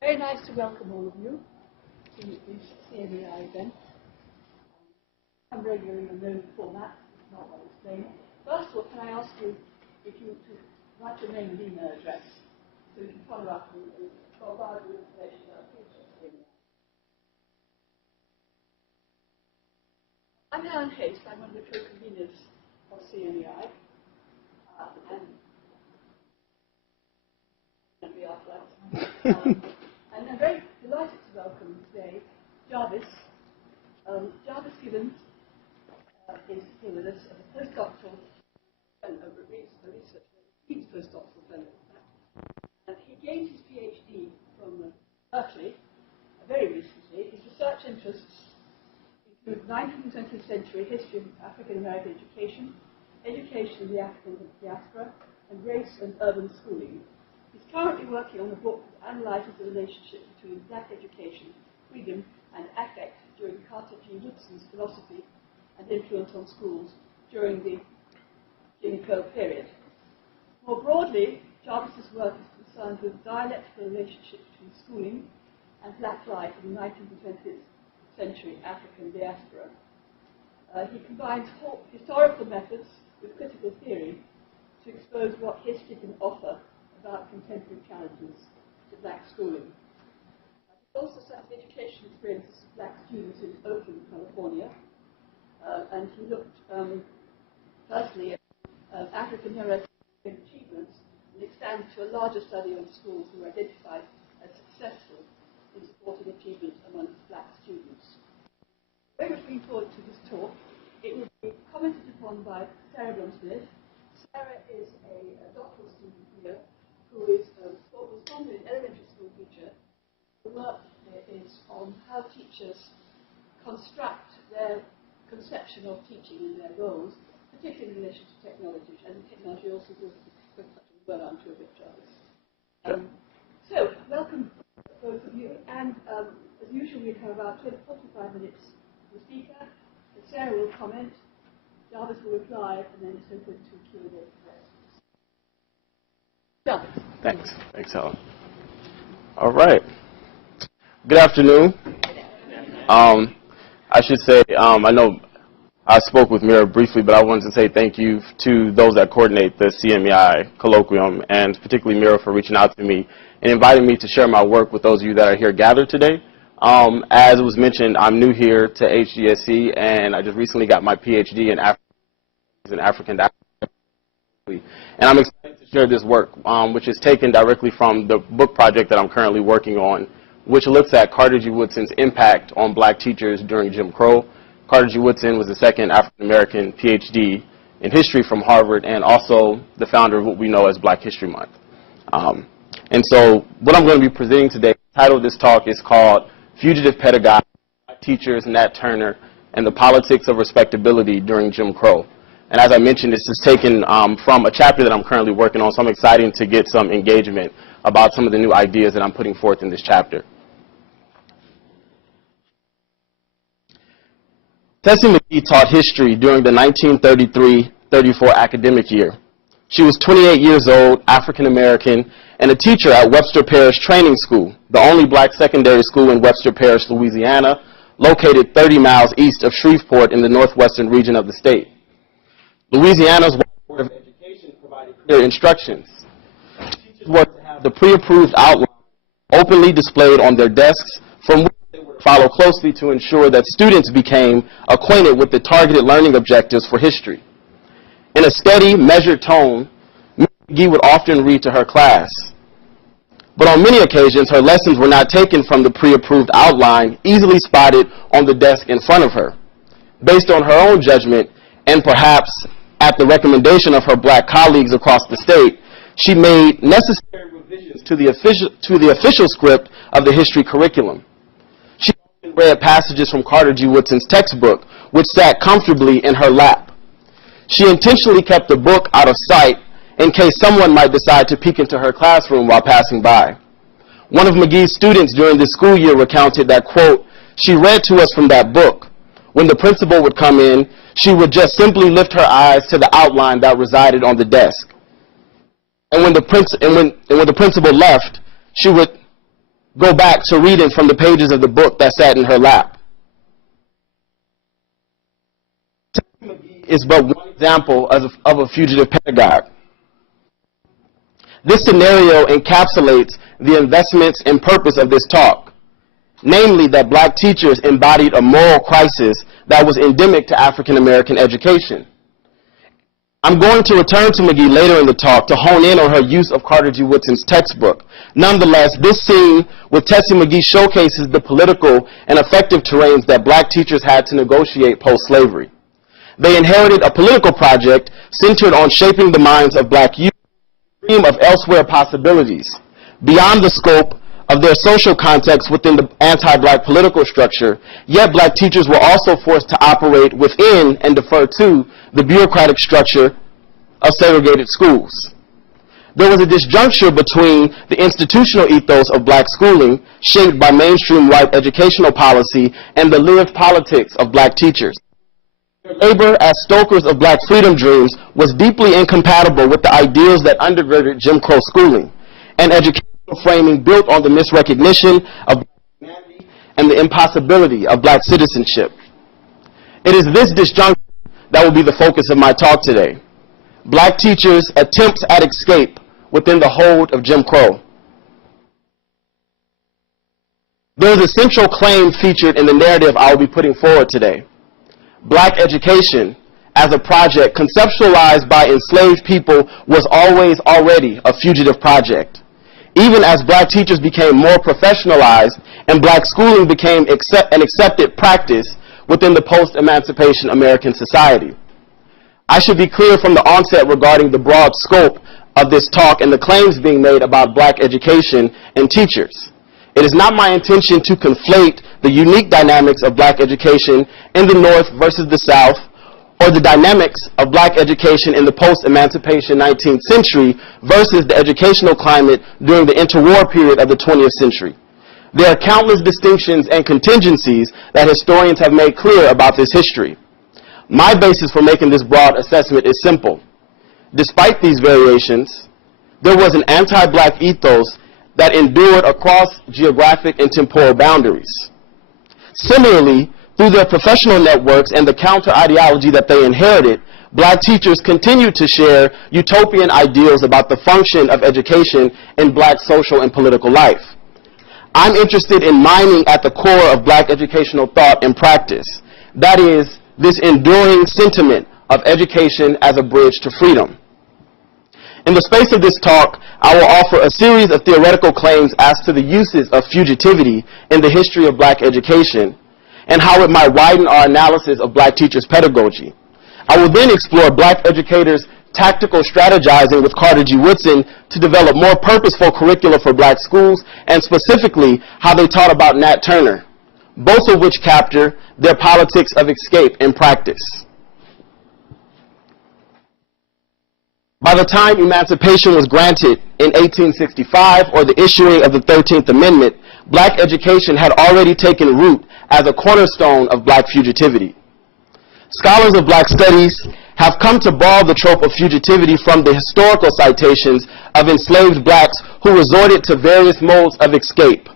Very nice to welcome all of you to this CMEI event. I'm regularly in a known format, not what I explain. First of all, can I ask you if you to write your name and email address so we can follow up and provide you information about future CMEI. I'm Helen Hayes. I'm one of the co-conveners of CMEI. And I'm very delighted to welcome today Jarvis. Jarvis Givens is here with us as a postdoctoral fellow, a research postdoctoral fellow. And he gained his PhD from Berkeley very recently. His research interests include 19th and 20th century history of African American education, education in the African diaspora, and race and urban schooling. He's currently working on a book that analyzes the relationship between black education, freedom, and affect during Carter G. Woodson's philosophy and influence on schools during the Jim Crow period. More broadly, Jarvis's work is concerned with the dialectical relationship between schooling and black life in the 19th and 20th century African diaspora. He combines historical methods with critical theory to expose what history can offer about contemporary challenges to black schooling. He also studied the education experiences of black students in Oakland, California, and he looked personally at African American achievements and extends to a larger study of schools who were identified as successful in supporting achievement amongst black students. Very much looking forward to this talk. It will be commented upon by Sarah Blum-Smith. Sarah is a doctoral student here who was formerly an elementary school teacher. The work is on how teachers construct their conception of teaching and their roles, particularly in relation to technology, and technology also goes well onto a bit, Jarvis. So, welcome both of you, and as usual we have about 45 minutes for the speaker. Sarah will comment, Jarvis will reply, and then it's open to Q&A. Thanks, Helen. All right. Good afternoon. I should say, I know I spoke with Mira briefly, but I wanted to say thank you to those that coordinate the CMEI colloquium, and particularly Mira for reaching out to me and inviting me to share my work with those of you that are here gathered today. As was mentioned, I'm new here to HGSC, and I just recently got my PhD in African diaspora. And I'm excited to share this work, which is taken directly from the book project that I'm currently working on, which looks at Carter G. Woodson's impact on black teachers during Jim Crow. Carter G. Woodson was the second African-American PhD in history from Harvard, and also the founder of what we know as Black History Month. And so what I'm going to be presenting today, the title of this talk is called Fugitive Pedagogues, Teachers, Nat Turner, and the Politics of Respectability During Jim Crow. And as I mentioned, this is taken from a chapter that I'm currently working on, so I'm excited to get some engagement about some of the new ideas that I'm putting forth in this chapter. Tessie McGee taught history during the 1933-34 academic year. She was 28 years old, African American, and a teacher at Webster Parish Training School, the only black secondary school in Webster Parish, Louisiana, located 30 miles east of Shreveport in the northwestern region of the state. Louisiana's Board of Education provided clear instructions. Teachers were to have the pre-approved outline openly displayed on their desks, from which they were to follow closely to ensure that students became acquainted with the targeted learning objectives for history. In a steady, measured tone, Ms. McGee would often read to her class. But on many occasions, her lessons were not taken from the pre-approved outline, easily spotted on the desk in front of her. Based on her own judgment, and perhaps at the recommendation of her black colleagues across the state, she made necessary revisions to the official script of the history curriculum. She often read passages from Carter G. Woodson's textbook, which sat comfortably in her lap. She intentionally kept the book out of sight in case someone might decide to peek into her classroom while passing by. One of McGee's students during the school year recounted that, quote, she read to us from that book. When the principal would come in, she would just simply lift her eyes to the outline that resided on the desk. And when the principal left, she would go back to reading from the pages of the book that sat in her lap. Is but one example of a fugitive pedagogue. This scenario encapsulates the investments and purpose of this talk, namely that black teachers embodied a moral crisis that was endemic to African American education. I'm going to return to McGee later in the talk to hone in on her use of Carter G. Woodson's textbook. Nonetheless, this scene with Tessie McGee showcases the political and effective terrains that black teachers had to negotiate post-slavery. They inherited a political project centered on shaping the minds of black youth, a dream of elsewhere possibilities, beyond the scope of their social context within the anti-black political structure, yet black teachers were also forced to operate within and defer to the bureaucratic structure of segregated schools. There was a disjuncture between the institutional ethos of black schooling, shaped by mainstream white educational policy, and the lived politics of black teachers. Their labor as stokers of black freedom dreams was deeply incompatible with the ideals that undergirded Jim Crow schooling, an educational framing built on the misrecognition of black humanity and the impossibility of black citizenship. It is this disjuncture that will be the focus of my talk today. Black teachers' attempts at escape within the hold of Jim Crow. There is a central claim featured in the narrative I will be putting forward today. Black education, as a project conceptualized by enslaved people, was always already a fugitive project. Even as black teachers became more professionalized and black schooling became an accepted practice within the post-emancipation American society. I should be clear from the onset regarding the broad scope of this talk and the claims being made about black education and teachers. It is not my intention to conflate the unique dynamics of black education in the North versus the South, or the dynamics of black education in the post-emancipation 19th century versus the educational climate during the interwar period of the 20th century. There are countless distinctions and contingencies that historians have made clear about this history. My basis for making this broad assessment is simple. Despite these variations, there was an anti-black ethos that endured across geographic and temporal boundaries. Similarly, through their professional networks and the counter-ideology that they inherited, black teachers continued to share utopian ideals about the function of education in black social and political life. I'm interested in mining at the core of black educational thought and practice. That is, this enduring sentiment of education as a bridge to freedom. In the space of this talk, I will offer a series of theoretical claims as to the uses of fugitivity in the history of black education and how it might widen our analysis of black teachers' pedagogy. I will then explore black educators' tactical strategizing with Carter G. Woodson to develop more purposeful curricula for black schools, and specifically how they taught about Nat Turner, both of which capture their politics of escape in practice. By the time emancipation was granted in 1865, or the issuing of the 13th Amendment, black education had already taken root as a cornerstone of black fugitivity. Scholars of black studies have come to borrow the trope of fugitivity from the historical citations of enslaved blacks who resorted to various modes of escape,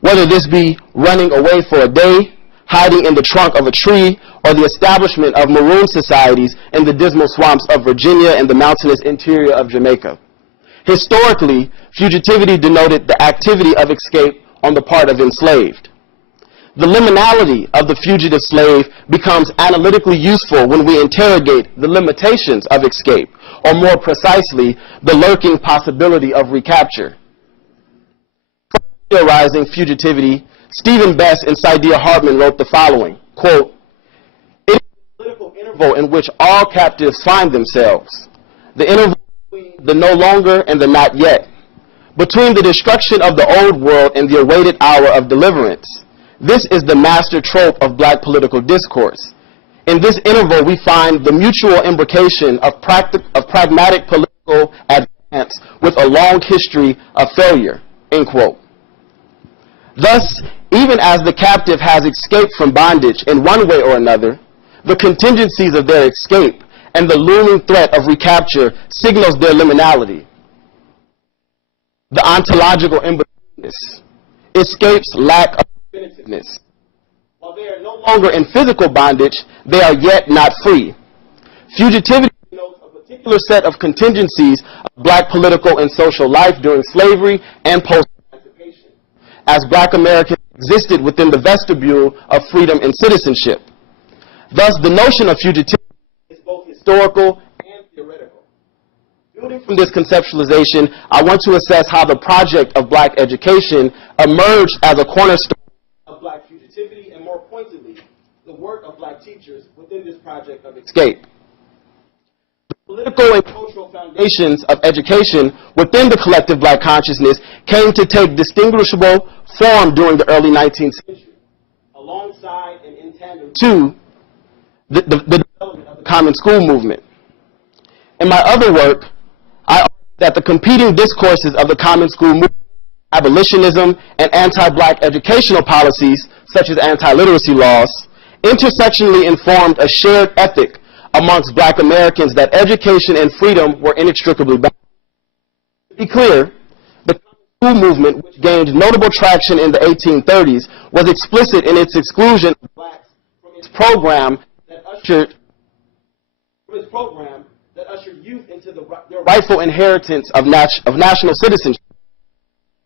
whether this be running away for a day, hiding in the trunk of a tree, or the establishment of maroon societies in the dismal swamps of Virginia and the mountainous interior of Jamaica. Historically, fugitivity denoted the activity of escape on the part of enslaved. The liminality of the fugitive slave becomes analytically useful when we interrogate the limitations of escape, or more precisely, the lurking possibility of recapture. Theorizing fugitivity, Stephen Best and Saidiya Hartman wrote the following, quote, "It is the political interval in which all captives find themselves, the interval between the no longer and the not yet, between the destruction of the old world and the awaited hour of deliverance. This is the master trope of black political discourse. In this interval, we find the mutual imbrication of pragmatic political advance with a long history of failure," end quote. Thus, even as the captive has escaped from bondage in one way or another, the contingencies of their escape and the looming threat of recapture signals their liminality. The ontological in-betweenness escape's lack of definitiveness. While they are no longer in physical bondage, they are yet not free. Fugitivity denotes a particular set of contingencies of black political and social life during slavery and post-emancipation, as black Americans existed within the vestibule of freedom and citizenship. Thus, the notion of fugitivity is both historical and theoretical. Building from this conceptualization, I want to assess how the project of black education emerged as a cornerstone of black fugitivity and, more pointedly, the work of black teachers within this project of escape. The political and cultural foundations of education within the collective black consciousness came to take distinguishable form during the early 19th century, alongside and in tandem to the development of the common school movement. In my other work, I argue that the competing discourses of the common school movement, abolitionism, and anti-black educational policies, such as anti-literacy laws, intersectionally informed a shared ethic amongst black Americans that education and freedom were inextricably bound. To be clear, the school movement, which gained notable traction in the 1830s, was explicit in its exclusion of blacks from its program that ushered youth into their rightful inheritance of national citizenship.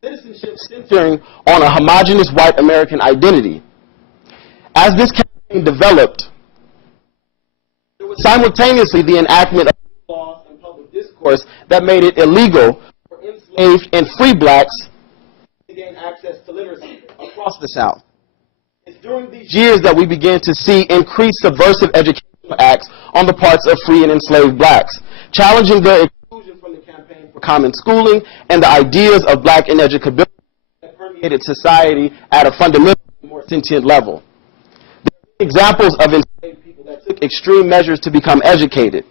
Citizenship centering on a homogeneous white American identity. As this campaign developed, there was simultaneously the enactment of laws and public discourse that made it illegal for enslaved and free blacks to gain access to literacy across the South. It's during these years that we began to see increased subversive educational acts on the parts of free and enslaved blacks, challenging their exclusion from the campaign for common schooling and the ideas of black ineducability that permeated society at a fundamentally more sentient level. There are examples of enslaved people that took extreme measures to become educated.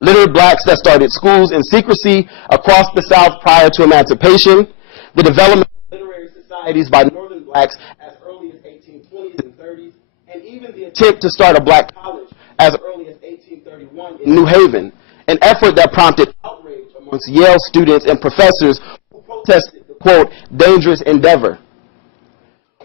Literate blacks that started schools in secrecy across the South prior to emancipation, the development of literary societies by northern blacks as early as 1820s and 30s, and even the attempt to start a black college as early as 1831 in New Haven, an effort that prompted outrage amongst Yale students and professors who protested the, quote, dangerous endeavor.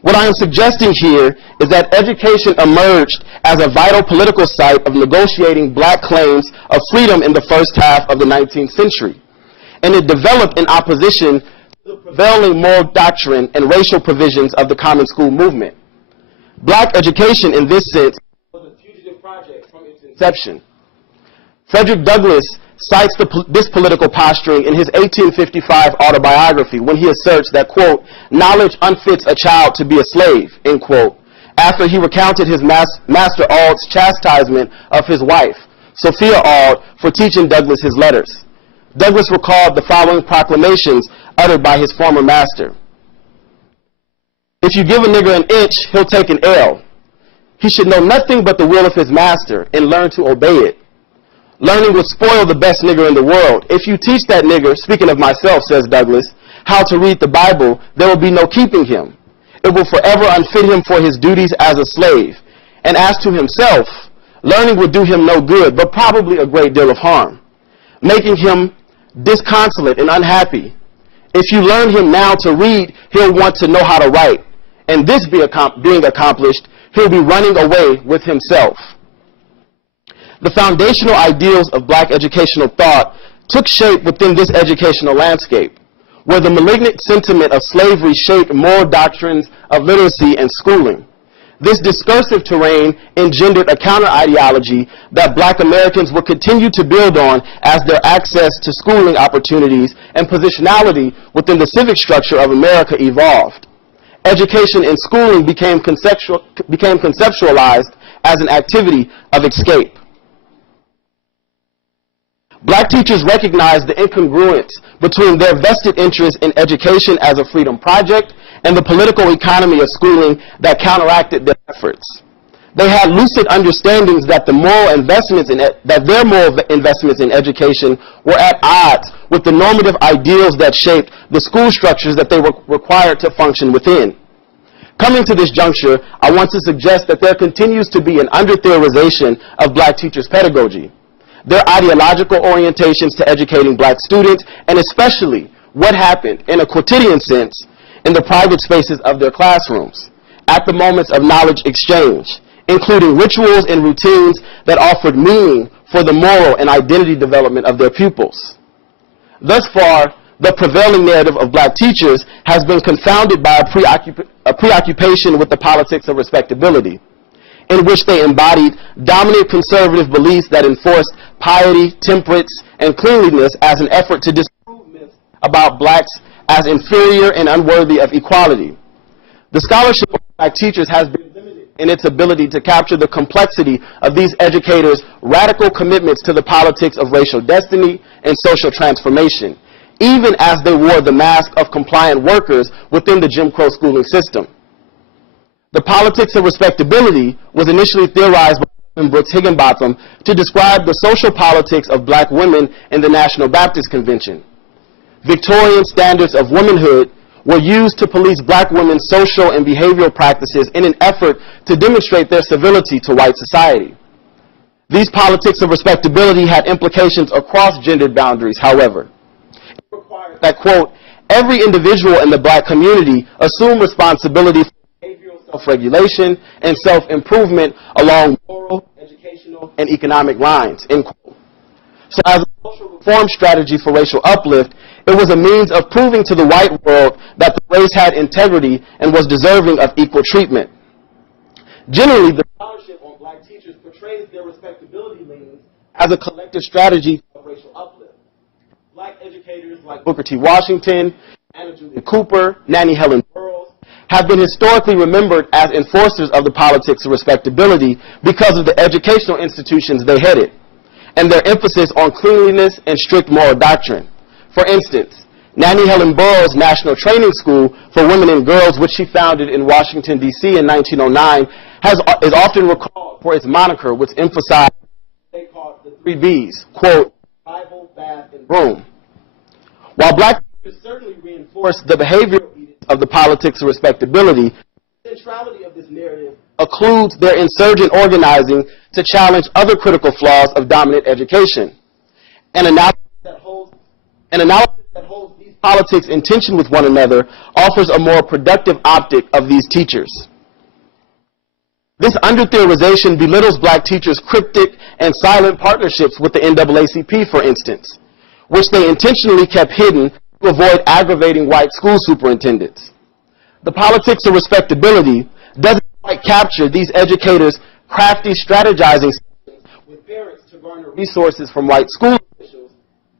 What I am suggesting here is that education emerged as a vital political site of negotiating black claims of freedom in the first half of the 19th century, and it developed in opposition to the prevailing moral doctrine and racial provisions of the common school movement. Black education, in this sense, was a fugitive project from its inception. Frederick Douglass cites this political posturing in his 1855 autobiography when he asserts that, quote, knowledge unfits a child to be a slave, end quote, after he recounted his master Auld's chastisement of his wife, Sophia Auld, for teaching Douglass his letters. Douglass recalled the following proclamations uttered by his former master. If you give a nigger an inch, he'll take an L. He should know nothing but the will of his master and learn to obey it. Learning would spoil the best nigger in the world. If you teach that nigger, speaking of myself, says Douglass, how to read the Bible, there will be no keeping him. It will forever unfit him for his duties as a slave. And as to himself, learning would do him no good, but probably a great deal of harm, making him disconsolate and unhappy. If you learn him now to read, he'll want to know how to write. And this being accomplished, he'll be running away with himself. The foundational ideals of black educational thought took shape within this educational landscape, where the malignant sentiment of slavery shaped moral doctrines of literacy and schooling. This discursive terrain engendered a counter-ideology that black Americans would continue to build on as their access to schooling opportunities and positionality within the civic structure of America evolved. Education and schooling became conceptualized as an activity of escape. Black teachers recognized the incongruence between their vested interest in education as a freedom project and the political economy of schooling that counteracted their efforts. They had lucid understandings that their moral investments in education were at odds with the normative ideals that shaped the school structures that they were required to function within. Coming to this juncture, I want to suggest that there continues to be an under-theorization of black teachers' pedagogy, their ideological orientations to educating black students, and especially what happened, in a quotidian sense, in the private spaces of their classrooms, at the moments of knowledge exchange, including rituals and routines that offered meaning for the moral and identity development of their pupils. Thus far, the prevailing narrative of black teachers has been confounded by a preoccupation with the politics of respectability, in which they embodied dominant conservative beliefs that enforced piety, temperance, and cleanliness as an effort to disprove myths about blacks as inferior and unworthy of equality. The scholarship of black teachers has been limited in its ability to capture the complexity of these educators' radical commitments to the politics of racial destiny and social transformation, even as they wore the mask of compliant workers within the Jim Crow schooling system. The politics of respectability was initially theorized by Brooks Higginbotham to describe the social politics of black women in the National Baptist Convention. Victorian standards of womanhood were used to police black women's social and behavioral practices in an effort to demonstrate their civility to white society. These politics of respectability had implications across gendered boundaries, however. It required that, quote, every individual in the black community assume responsibility for behavioral self-regulation and self-improvement along moral, educational, and economic lines, end quote. So as a social reform strategy for racial uplift, it was a means of proving to the white world that the race had integrity and was deserving of equal treatment. Generally, the scholarship on black teachers portrays their respectability leanings as a collective strategy of racial uplift. Black educators like Booker T. Washington, Anna Julia Cooper, Nannie Helen Burroughs have been historically remembered as enforcers of the politics of respectability because of the educational institutions they headed and their emphasis on cleanliness and strict moral doctrine. For instance, Nannie Helen Burroughs' National Training School for Women and Girls, which she founded in Washington, D.C. in 1909, is often recalled for its moniker, which emphasized what they called the 3 B's, quote, Bible, bath, and broom. While black teachers certainly reinforce the behavioral edicts of the politics of respectability, the centrality of this narrative occludes their insurgent organizing to challenge other critical flaws of dominant education. An analysis that holds these politics in tension with one another offers a more productive optic of these teachers. This under-theorization belittles black teachers' cryptic and silent partnerships with the NAACP, for instance, which they intentionally kept hidden to avoid aggravating white school superintendents. The politics of respectability doesn't quite capture these educators' crafty strategizing with parents to garner resources from white school officials,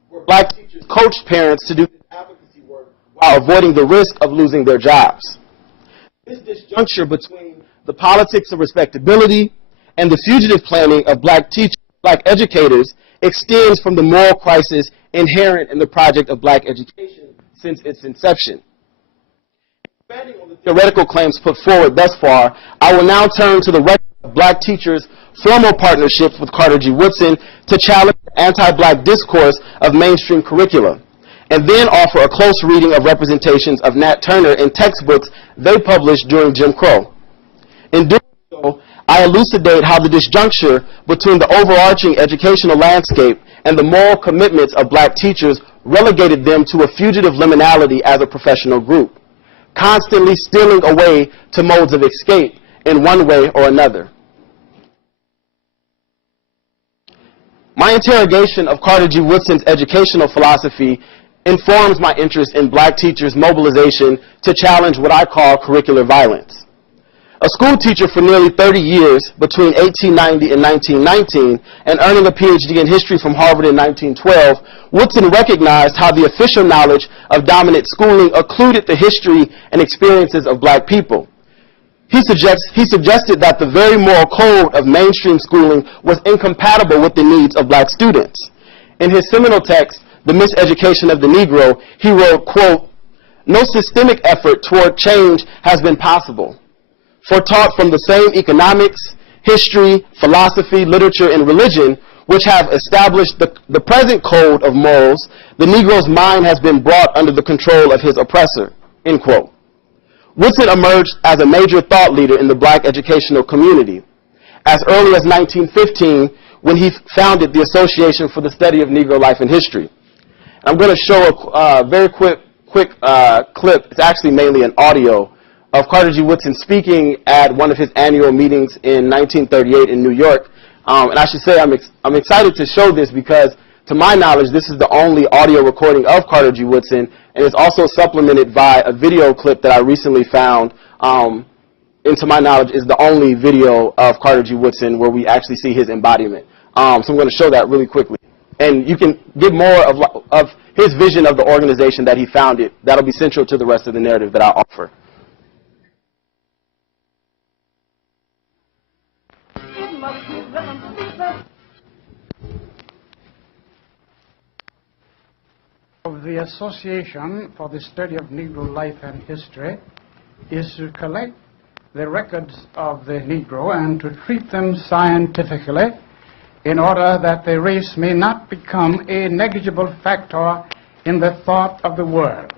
where black teachers coached parents to do this advocacy work while avoiding the risk of losing their jobs. This disjuncture between the politics of respectability and the fugitive planning of black educators extends from the moral crisis inherent in the project of black education since its inception. Expanding on the theoretical claims put forward thus far, I will now turn to the record of black teachers' formal partnerships with Carter G. Woodson to challenge the anti-black discourse of mainstream curricula, and then offer a close reading of representations of Nat Turner in textbooks they published during Jim Crow. In doing so, I elucidate how the disjuncture between the overarching educational landscape and the moral commitments of black teachers relegated them to a fugitive liminality as a professional group, constantly stealing away to modes of escape in one way or another. My interrogation of Carter G. Woodson's educational philosophy informs my interest in black teachers' mobilization to challenge what I call curricular violence. A school teacher for nearly 30 years, between 1890 and 1919, and earning a PhD in history from Harvard in 1912, Woodson recognized how the official knowledge of dominant schooling occluded the history and experiences of black people. He suggested that the very moral code of mainstream schooling was incompatible with the needs of black students. In his seminal text, The Miseducation of the Negro, he wrote, quote, no systemic effort toward change has been possible. For taught from the same economics, history, philosophy, literature, and religion, which have established the present code of morals, the Negro's mind has been brought under the control of his oppressor, end quote. Woodson emerged as a major thought leader in the black educational community, as early as 1915, when he founded the Association for the Study of Negro Life and History. I'm going to show a very quick quick clip. It's actually mainly an audio of Carter G. Woodson speaking at one of his annual meetings in 1938 in New York. And I should say I'm excited to show this because, to my knowledge, this is the only audio recording of Carter G. Woodson, and it's also supplemented by a video clip that I recently found, and to my knowledge is the only video of Carter G. Woodson where we actually see his embodiment. So I'm going to show that really quickly. And you can get more of his vision of the organization that he founded. That'll be central to the rest of the narrative that I offer. Of the Association for the Study of Negro Life and History is to collect the records of the Negro and to treat them scientifically in order that the race may not become a negligible factor in the thought of the world.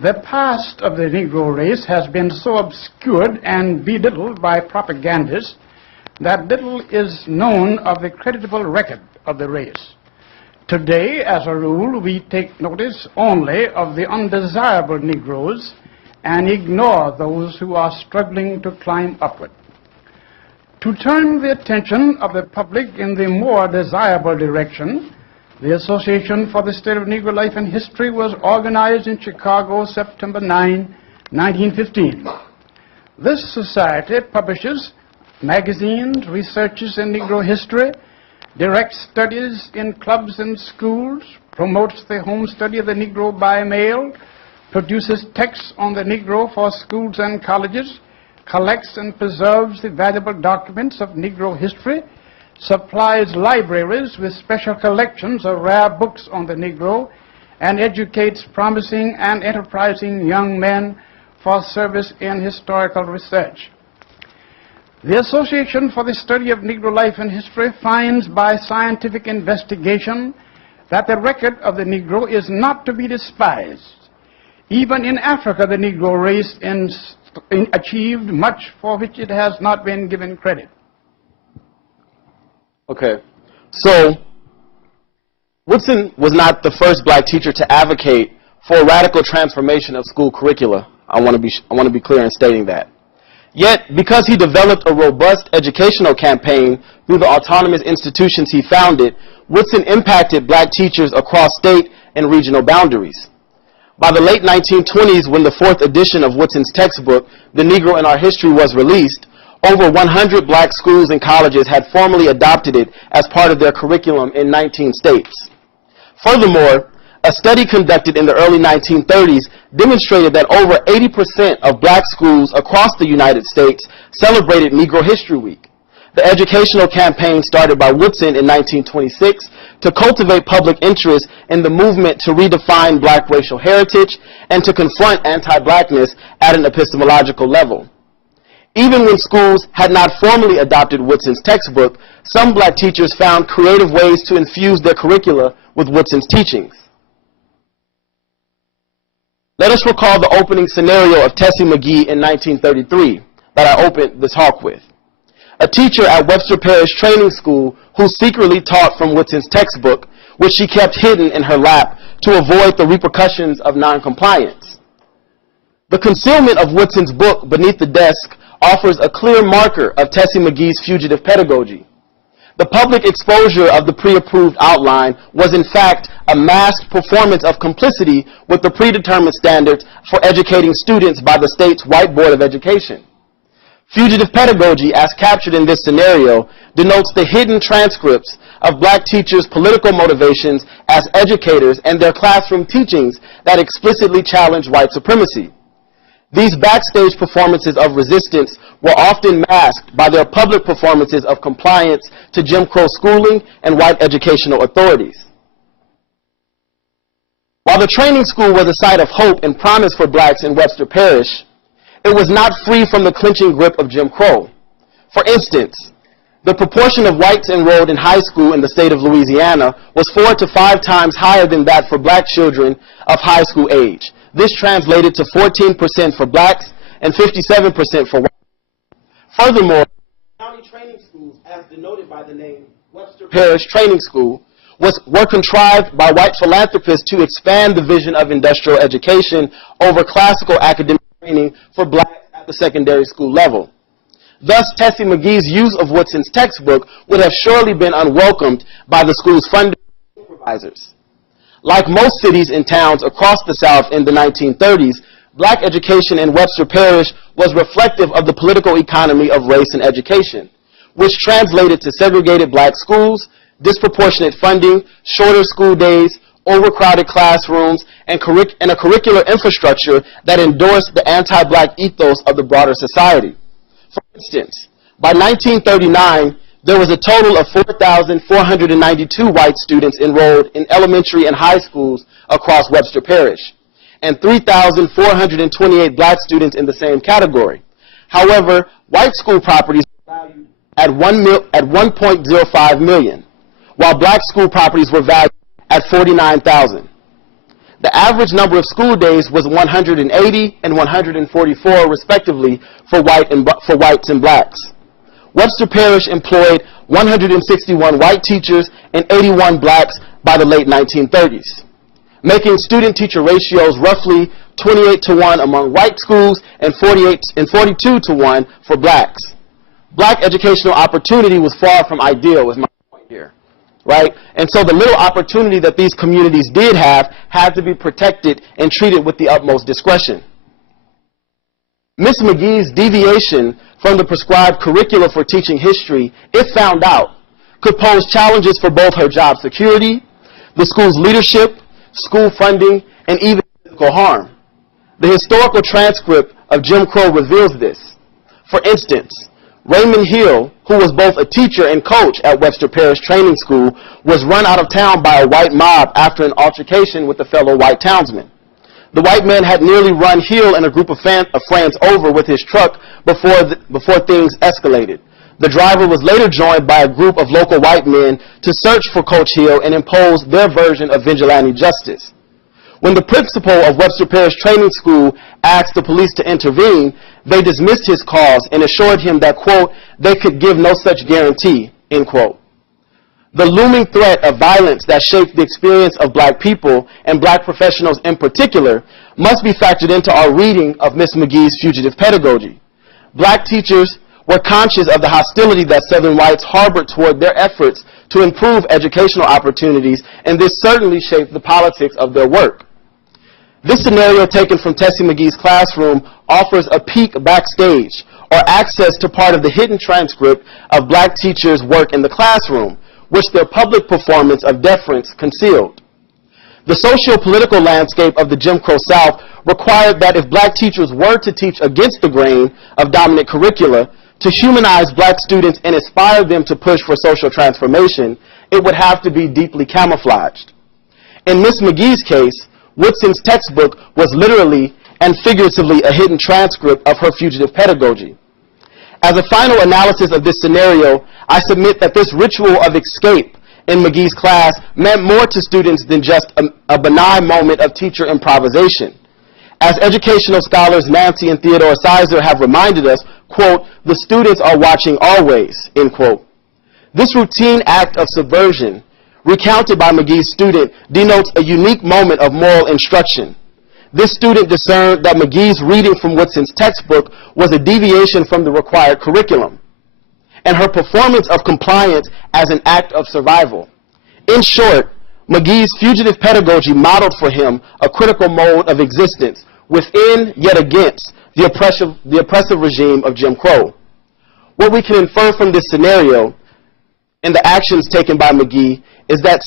The past of the Negro race has been so obscured and belittled by propagandists that little is known of the creditable record of the race. Today, as a rule, we take notice only of the undesirable Negroes and ignore those who are struggling to climb upward. To turn the attention of the public in the more desirable direction, the Association for the Study of Negro Life and History was organized in Chicago, September 9, 1915. This society publishes magazines, researches in Negro history, directs studies in clubs and schools, promotes the home study of the Negro by mail, produces texts on the Negro for schools and colleges, collects and preserves the valuable documents of Negro history, supplies libraries with special collections of rare books on the Negro, and educates promising and enterprising young men for service in historical research. The Association for the Study of Negro Life and History finds by scientific investigation that the record of the Negro is not to be despised. Even in Africa, the Negro race achieved much for which it has not been given credit. Okay, so Woodson was not the first black teacher to advocate for a radical transformation of school curricula. I want to be clear in stating that. Yet, because he developed a robust educational campaign through the autonomous institutions he founded, Woodson impacted black teachers across state and regional boundaries. By the late 1920s, when the fourth edition of Woodson's textbook, The Negro in Our History, was released, over 100 black schools and colleges had formally adopted it as part of their curriculum in 19 states. Furthermore, a study conducted in the early 1930s demonstrated that over 80% of black schools across the United States celebrated Negro History Week. The educational campaign started by Woodson in 1926 to cultivate public interest in the movement to redefine black racial heritage and to confront anti-blackness at an epistemological level. Even when schools had not formally adopted Woodson's textbook, some black teachers found creative ways to infuse their curricula with Woodson's teachings. Let us recall the opening scenario of Tessie McGee in 1933 that I opened the talk with. A teacher at Webster Parish Training School who secretly taught from Woodson's textbook, which she kept hidden in her lap to avoid the repercussions of noncompliance. The concealment of Woodson's book beneath the desk offers a clear marker of Tessie McGee's fugitive pedagogy. The public exposure of the pre-approved outline was in fact a masked performance of complicity with the predetermined standards for educating students by the state's White Board of Education. Fugitive pedagogy, as captured in this scenario, denotes the hidden transcripts of black teachers' political motivations as educators and their classroom teachings that explicitly challenge white supremacy. These backstage performances of resistance were often masked by their public performances of compliance to Jim Crow schooling and white educational authorities. While the training school was a site of hope and promise for blacks in Webster Parish, it was not free from the clinching grip of Jim Crow. For instance, the proportion of whites enrolled in high school in the state of Louisiana was 4 to 5 times higher than that for black children of high school age. This translated to 14% for blacks and 57% for whites. Furthermore, county training schools, as denoted by the name Webster Parish Training School, were contrived by white philanthropists to expand the vision of industrial education over classical academic training for blacks at the secondary school level. Thus, Tessie McGee's use of Woodson's textbook would have surely been unwelcomed by the school's funders and supervisors. Like most cities and towns across the South in the 1930s, black education in Webster Parish was reflective of the political economy of race and education, which translated to segregated black schools, disproportionate funding, shorter school days, overcrowded classrooms, and a curricular infrastructure that endorsed the anti-black ethos of the broader society. For instance, by 1939, there was a total of 4,492 white students enrolled in elementary and high schools across Webster Parish, and 3,428 black students in the same category. However, white school properties were valued at $1.05 million, while black school properties were valued at $49,000. The average number of school days was 180 and 144, respectively, for whites and blacks. Webster Parish employed 161 white teachers and 81 blacks by the late 1930s, making student-teacher ratios roughly 28-to-1 among white schools and 42-to-1 for blacks. Black educational opportunity was far from ideal, is my point here, right? And so the little opportunity that these communities did have had to be protected and treated with the utmost discretion. Miss McGee's deviation from the prescribed curricula for teaching history, if found out, could pose challenges for both her job security, the school's leadership, school funding, and even physical harm. The historical transcript of Jim Crow reveals this. For instance, Raymond Hill, who was both a teacher and coach at Webster Parish Training School, was run out of town by a white mob after an altercation with a fellow white townsman. The white man had nearly run Hill and a group of friends over with his truck before things escalated. The driver was later joined by a group of local white men to search for Coach Hill and impose their version of vigilante justice. When the principal of Webster Parish Training School asked the police to intervene, they dismissed his cause and assured him that, quote, they could give no such guarantee, end quote. The looming threat of violence that shaped the experience of black people, and black professionals in particular, must be factored into our reading of Miss McGee's Fugitive pedagogy. Black teachers were conscious of the hostility that Southern whites harbored toward their efforts to improve educational opportunities, and this certainly shaped the politics of their work. This scenario taken from Tessie McGee's classroom offers a peek backstage, or access to part of the hidden transcript of black teachers' work in the classroom, which their public performance of deference concealed. The socio-political landscape of the Jim Crow South required that if black teachers were to teach against the grain of dominant curricula, to humanize black students and inspire them to push for social transformation, it would have to be deeply camouflaged. In Miss McGee's case, Woodson's textbook was literally and figuratively a hidden transcript of her fugitive pedagogy. As a final analysis of this scenario, I submit that this ritual of escape in McGee's class meant more to students than just a benign moment of teacher improvisation. As educational scholars Nancy and Theodore Sizer have reminded us, quote, the students are watching always, end quote. This routine act of subversion, recounted by McGee's student, denotes a unique moment of moral instruction. This student discerned that McGee's reading from Woodson's textbook was a deviation from the required curriculum, and her performance of compliance as an act of survival. In short, McGee's fugitive pedagogy modeled for him a critical mode of existence within, yet against, the oppressive regime of Jim Crow. What we can infer from this scenario and the actions taken by McGee is that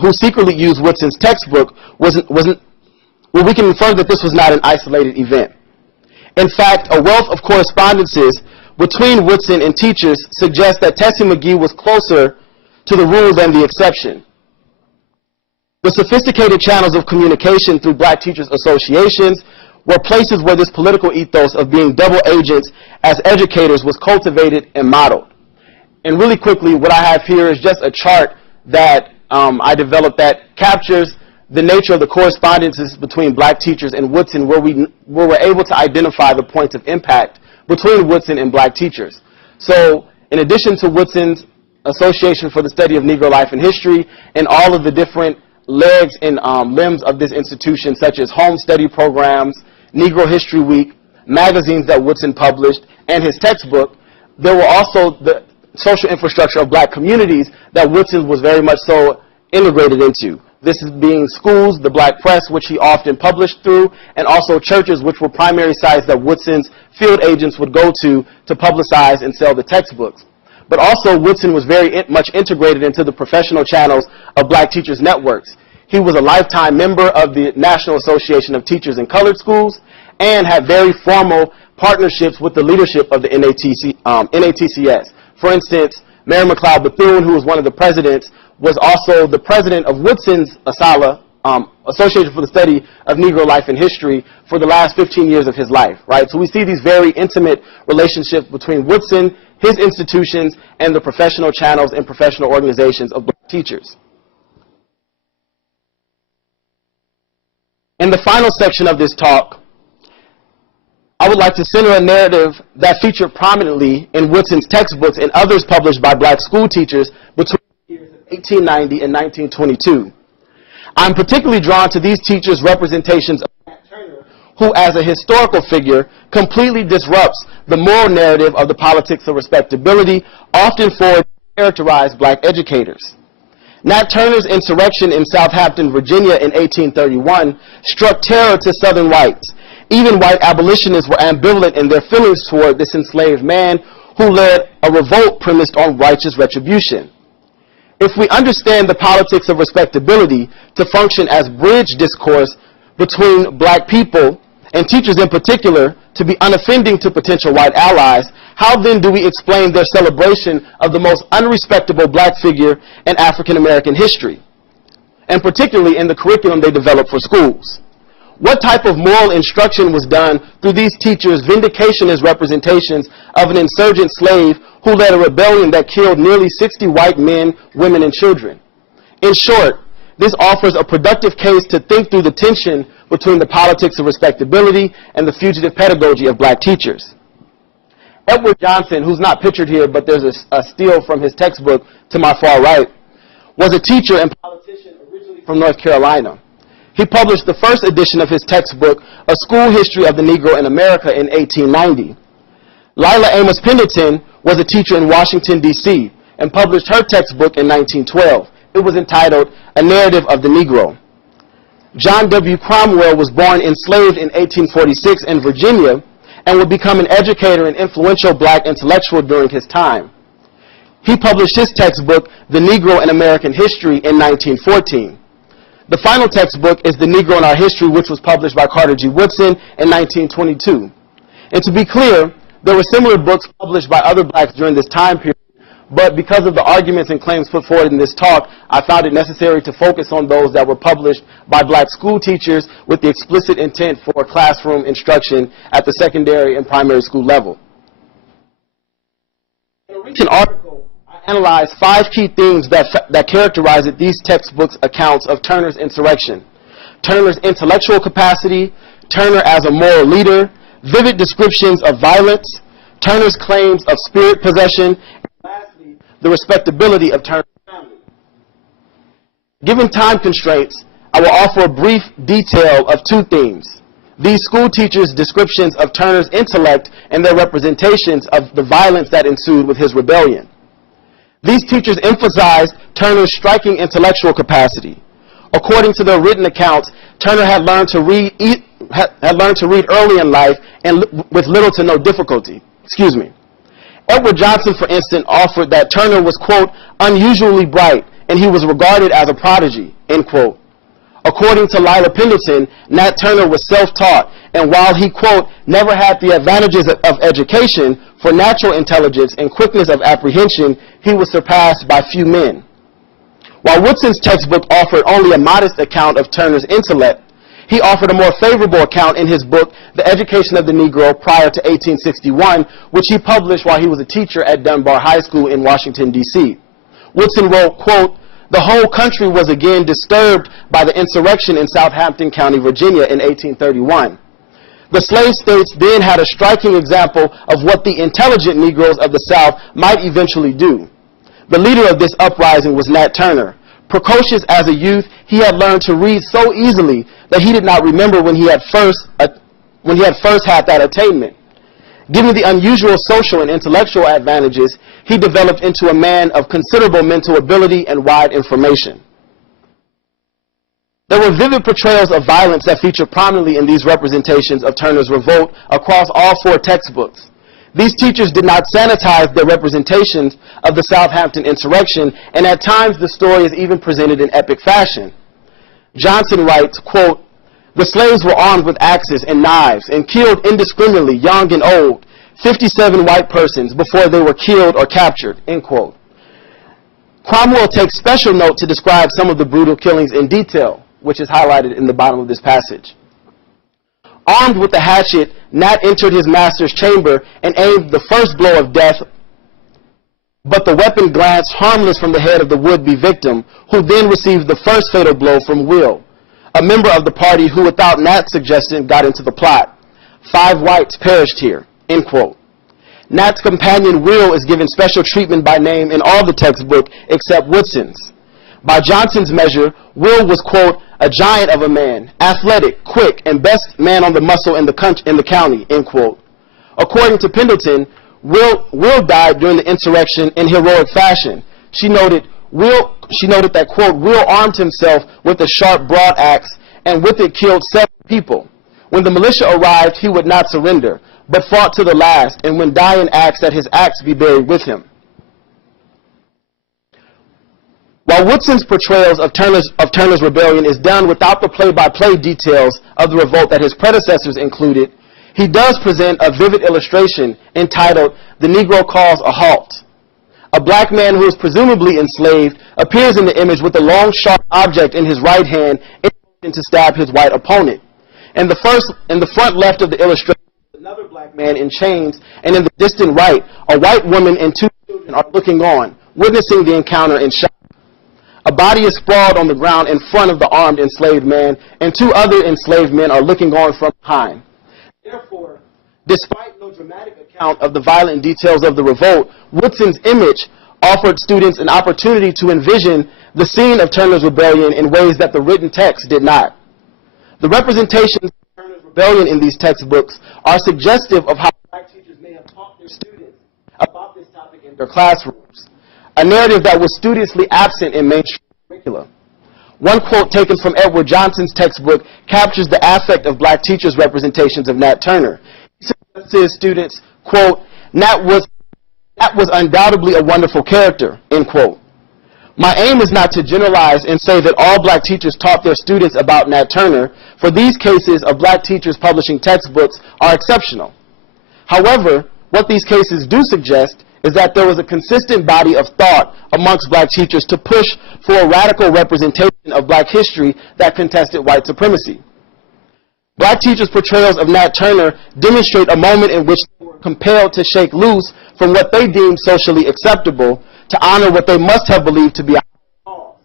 who secretly used Woodson's textbook we can infer that this was not an isolated event. In fact, a wealth of correspondences between Woodson and teachers suggests that Tessie McGee was closer to the rule than the exception. The sophisticated channels of communication through black teachers' associations were places where this political ethos of being double agents as educators was cultivated and modeled. And really quickly, what I have here is just a chart that I developed that captures the nature of the correspondences between black teachers and Woodson, where we were able to identify the points of impact between Woodson and black teachers. So in addition to Woodson's Association for the Study of Negro Life and History, and all of the different legs and limbs of this institution, such as home study programs, Negro History Week, magazines that Woodson published, and his textbook, there were also the social infrastructure of black communities that Woodson was very much so integrated into. This is being schools, the black press, which he often published through, and also churches, which were primary sites that Woodson's field agents would go to publicize and sell the textbooks. But also, Woodson was very much integrated into the professional channels of black teachers' networks. He was a lifetime member of the National Association of Teachers in Colored Schools and had very formal partnerships with the leadership of the NATCS. For instance, Mary McLeod Bethune, who was one of the presidents, was also the president of Woodson's ASALA, Association for the Study of Negro Life and History, for the last 15 years of his life, right? So we see these very intimate relationships between Woodson, his institutions, and the professional channels and professional organizations of black teachers. In the final section of this talk, I would like to center a narrative that featured prominently in Woodson's textbooks and others published by black school teachers between the years of 1890 and 1922. I'm particularly drawn to these teachers' representations of Nat Turner, who, as a historical figure, completely disrupts the moral narrative of the politics of respectability, often forward to characterize black educators. Nat Turner's insurrection in Southampton, Virginia in 1831 struck terror to Southern whites. Even white abolitionists were ambivalent in their feelings toward this enslaved man who led a revolt premised on righteous retribution. If we understand the politics of respectability to function as bridge discourse between black people, and teachers in particular, to be unoffending to potential white allies, how then do we explain their celebration of the most unrespectable black figure in African American history, and particularly in the curriculum they developed for schools? What type of moral instruction was done through these teachers' vindicationist representations of an insurgent slave who led a rebellion that killed nearly 60 white men, women, and children? In short, this offers a productive case to think through the tension between the politics of respectability and the fugitive pedagogy of black teachers. Edward Johnson, who's not pictured here, but there's a steal from his textbook to my far right, was a teacher and politician originally from North Carolina. He published the first edition of his textbook, A School History of the Negro in America, in 1890. Lila Amos Pendleton was a teacher in Washington, D.C., and published her textbook in 1912. It was entitled A Narrative of the Negro. John W. Cromwell was born enslaved in 1846 in Virginia and would become an educator and influential black intellectual during his time. He published his textbook, The Negro in American History, in 1914. The final textbook is The Negro in Our History, which was published by Carter G. Woodson in 1922. And to be clear, there were similar books published by other blacks during this time period, but because of the arguments and claims put forward in this talk, I found it necessary to focus on those that were published by black school teachers with the explicit intent for classroom instruction at the secondary and primary school level. In a recent article, I analyzed 5 key themes that characterize these textbooks' accounts of Turner's insurrection: Turner's intellectual capacity, Turner as a moral leader, vivid descriptions of violence, Turner's claims of spirit possession, and lastly, the respectability of Turner's family. Given time constraints, I will offer a brief detail of 2 themes: these school teachers' descriptions of Turner's intellect and their representations of the violence that ensued with his rebellion. These teachers emphasized Turner's striking intellectual capacity. According to their written accounts, Turner had learned to read early in life and with little to no difficulty. Edward Johnson, for instance, offered that Turner was, quote, unusually bright, and he was regarded as a prodigy, end quote. According to Lila Pendleton, Nat Turner was self-taught, and while he, quote, never had the advantages of education for natural intelligence and quickness of apprehension, he was surpassed by few men. While Woodson's textbook offered only a modest account of Turner's intellect, he offered a more favorable account in his book, The Education of the Negro Prior to 1861, which he published while he was a teacher at Dunbar High School in Washington, D.C. Woodson wrote, quote, the whole country was again disturbed by the insurrection in Southampton County, Virginia in 1831. The slave states then had a striking example of what the intelligent Negroes of the South might eventually do. The leader of this uprising was Nat Turner. Precocious as a youth, he had learned to read so easily that he did not remember when he had first had that attainment. Given the unusual social and intellectual advantages, he developed into a man of considerable mental ability and wide information. There were vivid portrayals of violence that featured prominently in these representations of Turner's revolt across all 4 textbooks. These teachers did not sanitize their representations of the Southampton insurrection, and at times the story is even presented in epic fashion. Johnson writes, quote, "The slaves were armed with axes and knives and killed indiscriminately, young and old, 57 white persons before they were killed or captured," end quote. Cromwell takes special note to describe some of the brutal killings in detail, which is highlighted in the bottom of this passage. Armed with the hatchet, Nat entered his master's chamber and aimed the first blow of death, but the weapon glanced harmless from the head of the would-be victim, who then received the first fatal blow from Will, a member of the party who, without Nat's suggestion, got into the plot. 5 whites perished here, end quote. Nat's companion Will is given special treatment by name in all the textbook except Woodson's. By Johnson's measure, Will was, quote, "a giant of a man, athletic, quick, and best man on the muscle in the county," end quote. According to Pendleton, Will died during the insurrection in heroic fashion. She noted that, quote, "Will armed himself with a sharp broad axe, and with it killed 7 people. When the militia arrived, he would not surrender, but fought to the last, and when dying asked that his axe be buried with him." While Woodson's portrayals of Turner's rebellion is done without the play-by-play details of the revolt that his predecessors included, he does present a vivid illustration entitled "The Negro Calls a Halt." A black man who is presumably enslaved appears in the image with a long, sharp object in his right hand to stab his white opponent. In the front left of the illustration, another black man in chains, and in the distant right, a white woman and 2 children are looking on, witnessing the encounter in shock. A body is sprawled on the ground in front of the armed enslaved man, and 2 other enslaved men are looking on from behind. Therefore, despite no dramatic account of the violent details of the revolt, Woodson's image offered students an opportunity to envision the scene of Turner's rebellion in ways that the written text did not. The representations of Turner's rebellion in these textbooks are suggestive of how black teachers may have taught their students about this topic in their classrooms, a narrative that was studiously absent in mainstream curricula. One quote taken from Edward Johnson's textbook captures the affect of black teachers' representations of Nat Turner. He suggests to his students, quote, Nat was undoubtedly a wonderful character, end quote. My aim is not to generalize and say that all black teachers taught their students about Nat Turner, for these cases of black teachers publishing textbooks are exceptional. However, what these cases do suggest is that there was a consistent body of thought amongst black teachers to push for a radical representation of black history that contested white supremacy. Black teachers' portrayals of Nat Turner demonstrate a moment in which they were compelled to shake loose from what they deemed socially acceptable to honor what they must have believed to be a higher cause.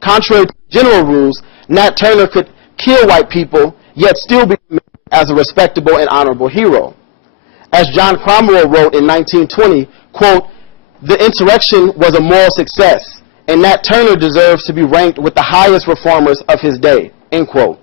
Contrary to general rules, Nat Turner could kill white people, yet still be remembered as a respectable and honorable hero. As John Cromwell wrote in 1920, quote, the insurrection was a moral success, and Nat Turner deserves to be ranked with the highest reformers of his day, end quote.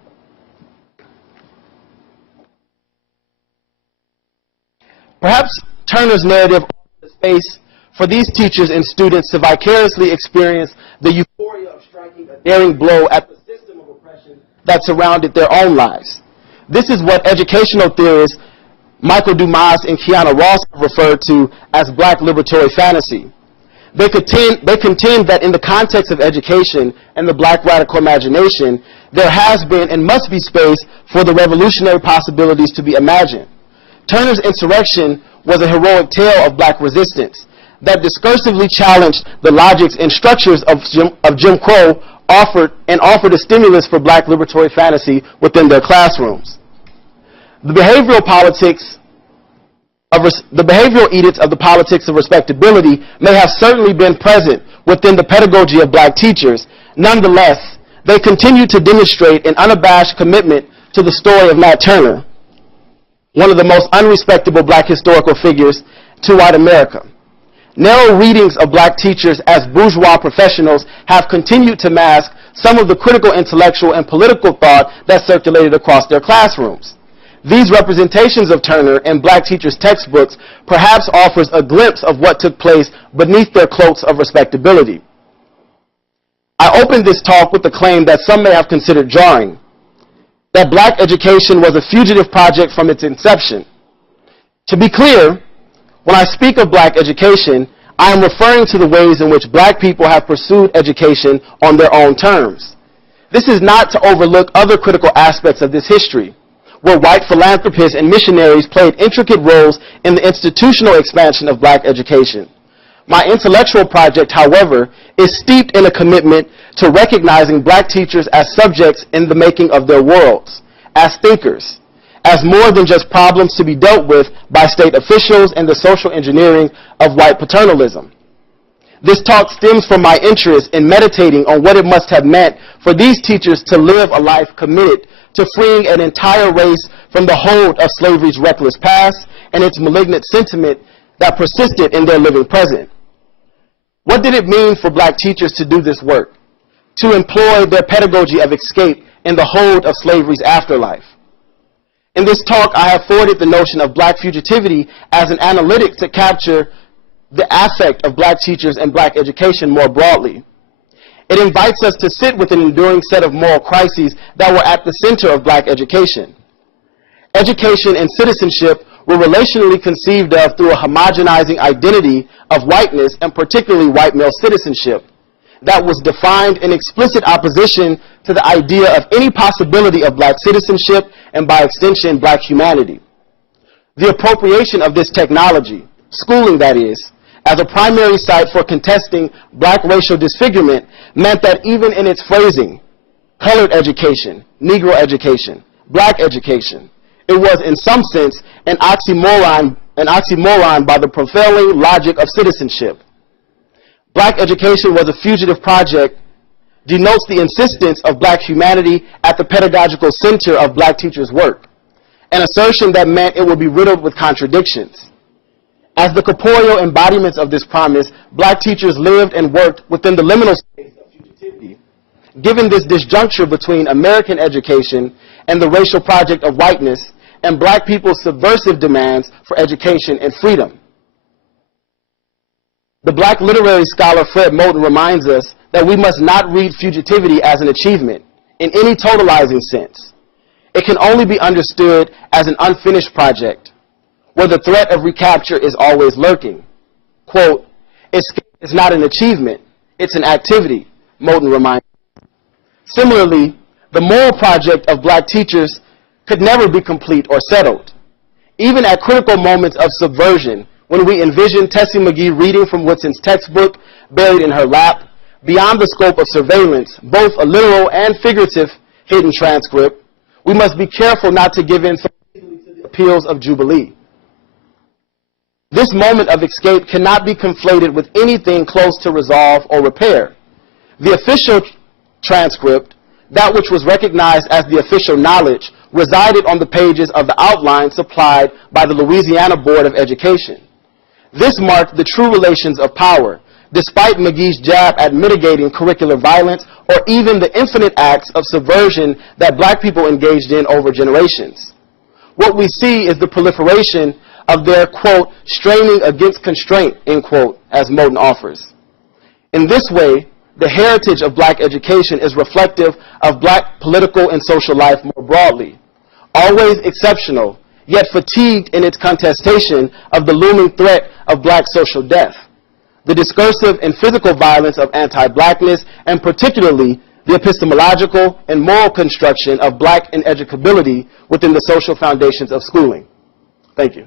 Perhaps Turner's narrative offers space for these teachers and students to vicariously experience the euphoria of striking a daring blow at the system of oppression that surrounded their own lives. This is what educational theorists Michael Dumas and Kiana Ross have referred to as black liberatory fantasy. They contend that in the context of education and the black radical imagination, there has been and must be space for the revolutionary possibilities to be imagined. Turner's insurrection was a heroic tale of black resistance that discursively challenged the logics and structures of Jim Crow, offered a stimulus for black liberatory fantasy within their classrooms. The behavioral edicts of the politics of respectability may have certainly been present within the pedagogy of black teachers. Nonetheless, they continue to demonstrate an unabashed commitment to the story of Nat Turner, one of the most unrespectable black historical figures to white America. narrow readings of black teachers as bourgeois professionals have continued to mask some of the critical intellectual and political thought that circulated across their classrooms. These representations of Turner in black teachers' textbooks perhaps offers a glimpse of what took place beneath their cloaks of respectability. I opened this talk with the claim that some may have considered jarring, that black education was a fugitive project from its inception. To be clear, when I speak of black education, I am referring to the ways in which black people have pursued education on their own terms. This is not to overlook other critical aspects of this history, where white philanthropists and missionaries played intricate roles in the institutional expansion of black education. My intellectual project, however, is steeped in a commitment to recognizing black teachers as subjects in the making of their worlds, as thinkers, as more than just problems to be dealt with by state officials and the social engineering of white paternalism. This talk stems from my interest in meditating on what it must have meant for these teachers to live a life committed to freeing an entire race from the hold of slavery's reckless past and its malignant sentiment that persisted in their living present. What did it mean for black teachers to do this work, to employ their pedagogy of escape in the hold of slavery's afterlife? In this talk, I have forwarded the notion of black fugitivity as an analytic to capture the affect of black teachers and black education more broadly. It invites us to sit with an enduring set of moral crises that were at the center of black education. Education and citizenship were relationally conceived of through a homogenizing identity of whiteness, and particularly white male citizenship, that was defined in explicit opposition to the idea of any possibility of black citizenship and, by extension, black humanity. The appropriation of this technology, schooling that is, as a primary site for contesting black racial disfigurement meant that even in its phrasing, colored education, Negro education, black education, it was in some sense an oxymoron by the prevailing logic of citizenship. Black education was a fugitive project, denotes the insistence of black humanity at the pedagogical center of black teachers' work, an assertion that meant it would be riddled with contradictions. As the corporeal embodiments of this promise, black teachers lived and worked within the liminal space of fugitivity. Given this disjuncture between American education and the racial project of whiteness, and black people's subversive demands for education and freedom. The black literary scholar Fred Moulton reminds us that we must not read fugitivity as an achievement in any totalizing sense. It can only be understood as an unfinished project, where the threat of recapture is always lurking. Quote, escape is not an achievement, it's an activity, Moulton reminds us. Similarly, the moral project of black teachers could never be complete or settled. Even at critical moments of subversion, when we envision Tessie McGee reading from Whitson's textbook, buried in her lap, beyond the scope of surveillance, both a literal and figurative hidden transcript, we must be careful not to give in so easily to the appeals of Jubilee. This moment of escape cannot be conflated with anything close to resolve or repair. The official transcript, that which was recognized as the official knowledge, resided on the pages of the outline supplied by the Louisiana Board of Education. This marked the true relations of power, despite McGee's jab at mitigating curricular violence or even the infinite acts of subversion that black people engaged in over generations. What we see is the proliferation of their, quote, straining against constraint, end quote, as Moulton offers. In this way, the heritage of black education is reflective of black political and social life more broadly, always exceptional, yet fatigued in its contestation of the looming threat of black social death, the discursive and physical violence of anti-blackness, and particularly the epistemological and moral construction of black ineducability within the social foundations of schooling. Thank you.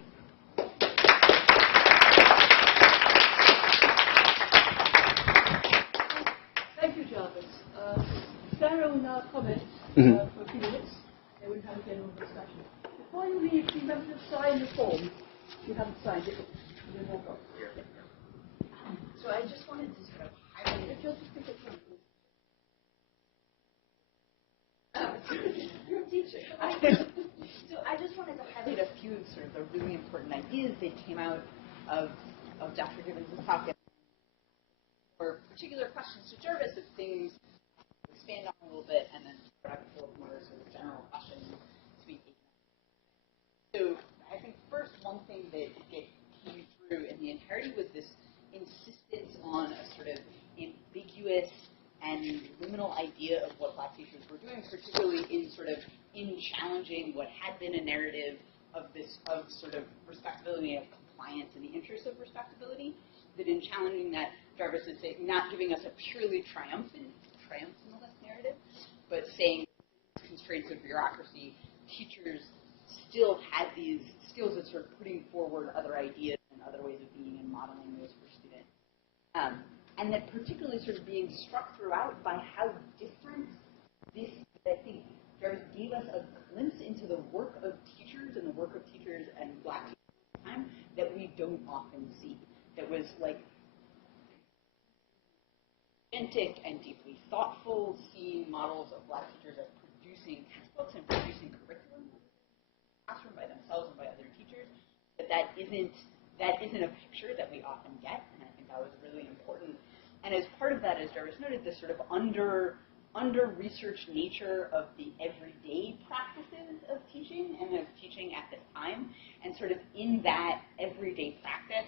Thank you, Jarvis. Sarah will now comment for a few minutes, and we've had a general discussion. Before you leave, remember to sign the form. If you haven't signed it, you walk off. So I just wanted to sort of highlight it. Just pick it up. You're a teacher. So I just wanted to highlight a few of sort of the really important ideas that came out of of Dr. Givens' talk or particular questions to Jarvis of things to expand on a little bit, and then have a couple more sort of general questions to be taken up. So I think first one thing that came through in the entirety was this insistence on a sort of ambiguous and liminal idea of what Black teachers were doing, particularly in challenging what had been a narrative of sort of respectability, of compliance in the interest of respectability. That in challenging that, Jarvis is saying, not giving us a purely triumphalist narrative, but saying constraints of bureaucracy, teachers still had these skills of sort of putting forward other ideas and other ways of being and modeling those for students. And that particularly sort of being struck throughout by how different this, I think, Jarvis gave us a glimpse into the work of teachers and the work of teachers and Black teachers at the time that we don't often see. That was like authentic and deeply thoughtful, seeing models of Black teachers as producing textbooks and producing curriculum in the classroom by themselves and by other teachers. But that isn't a picture that we often get, and I think that was really important. And as part of that, as Jarvis noted, this sort of under-researched nature of the everyday practices of teaching and of teaching at this time, and sort of in that everyday practice,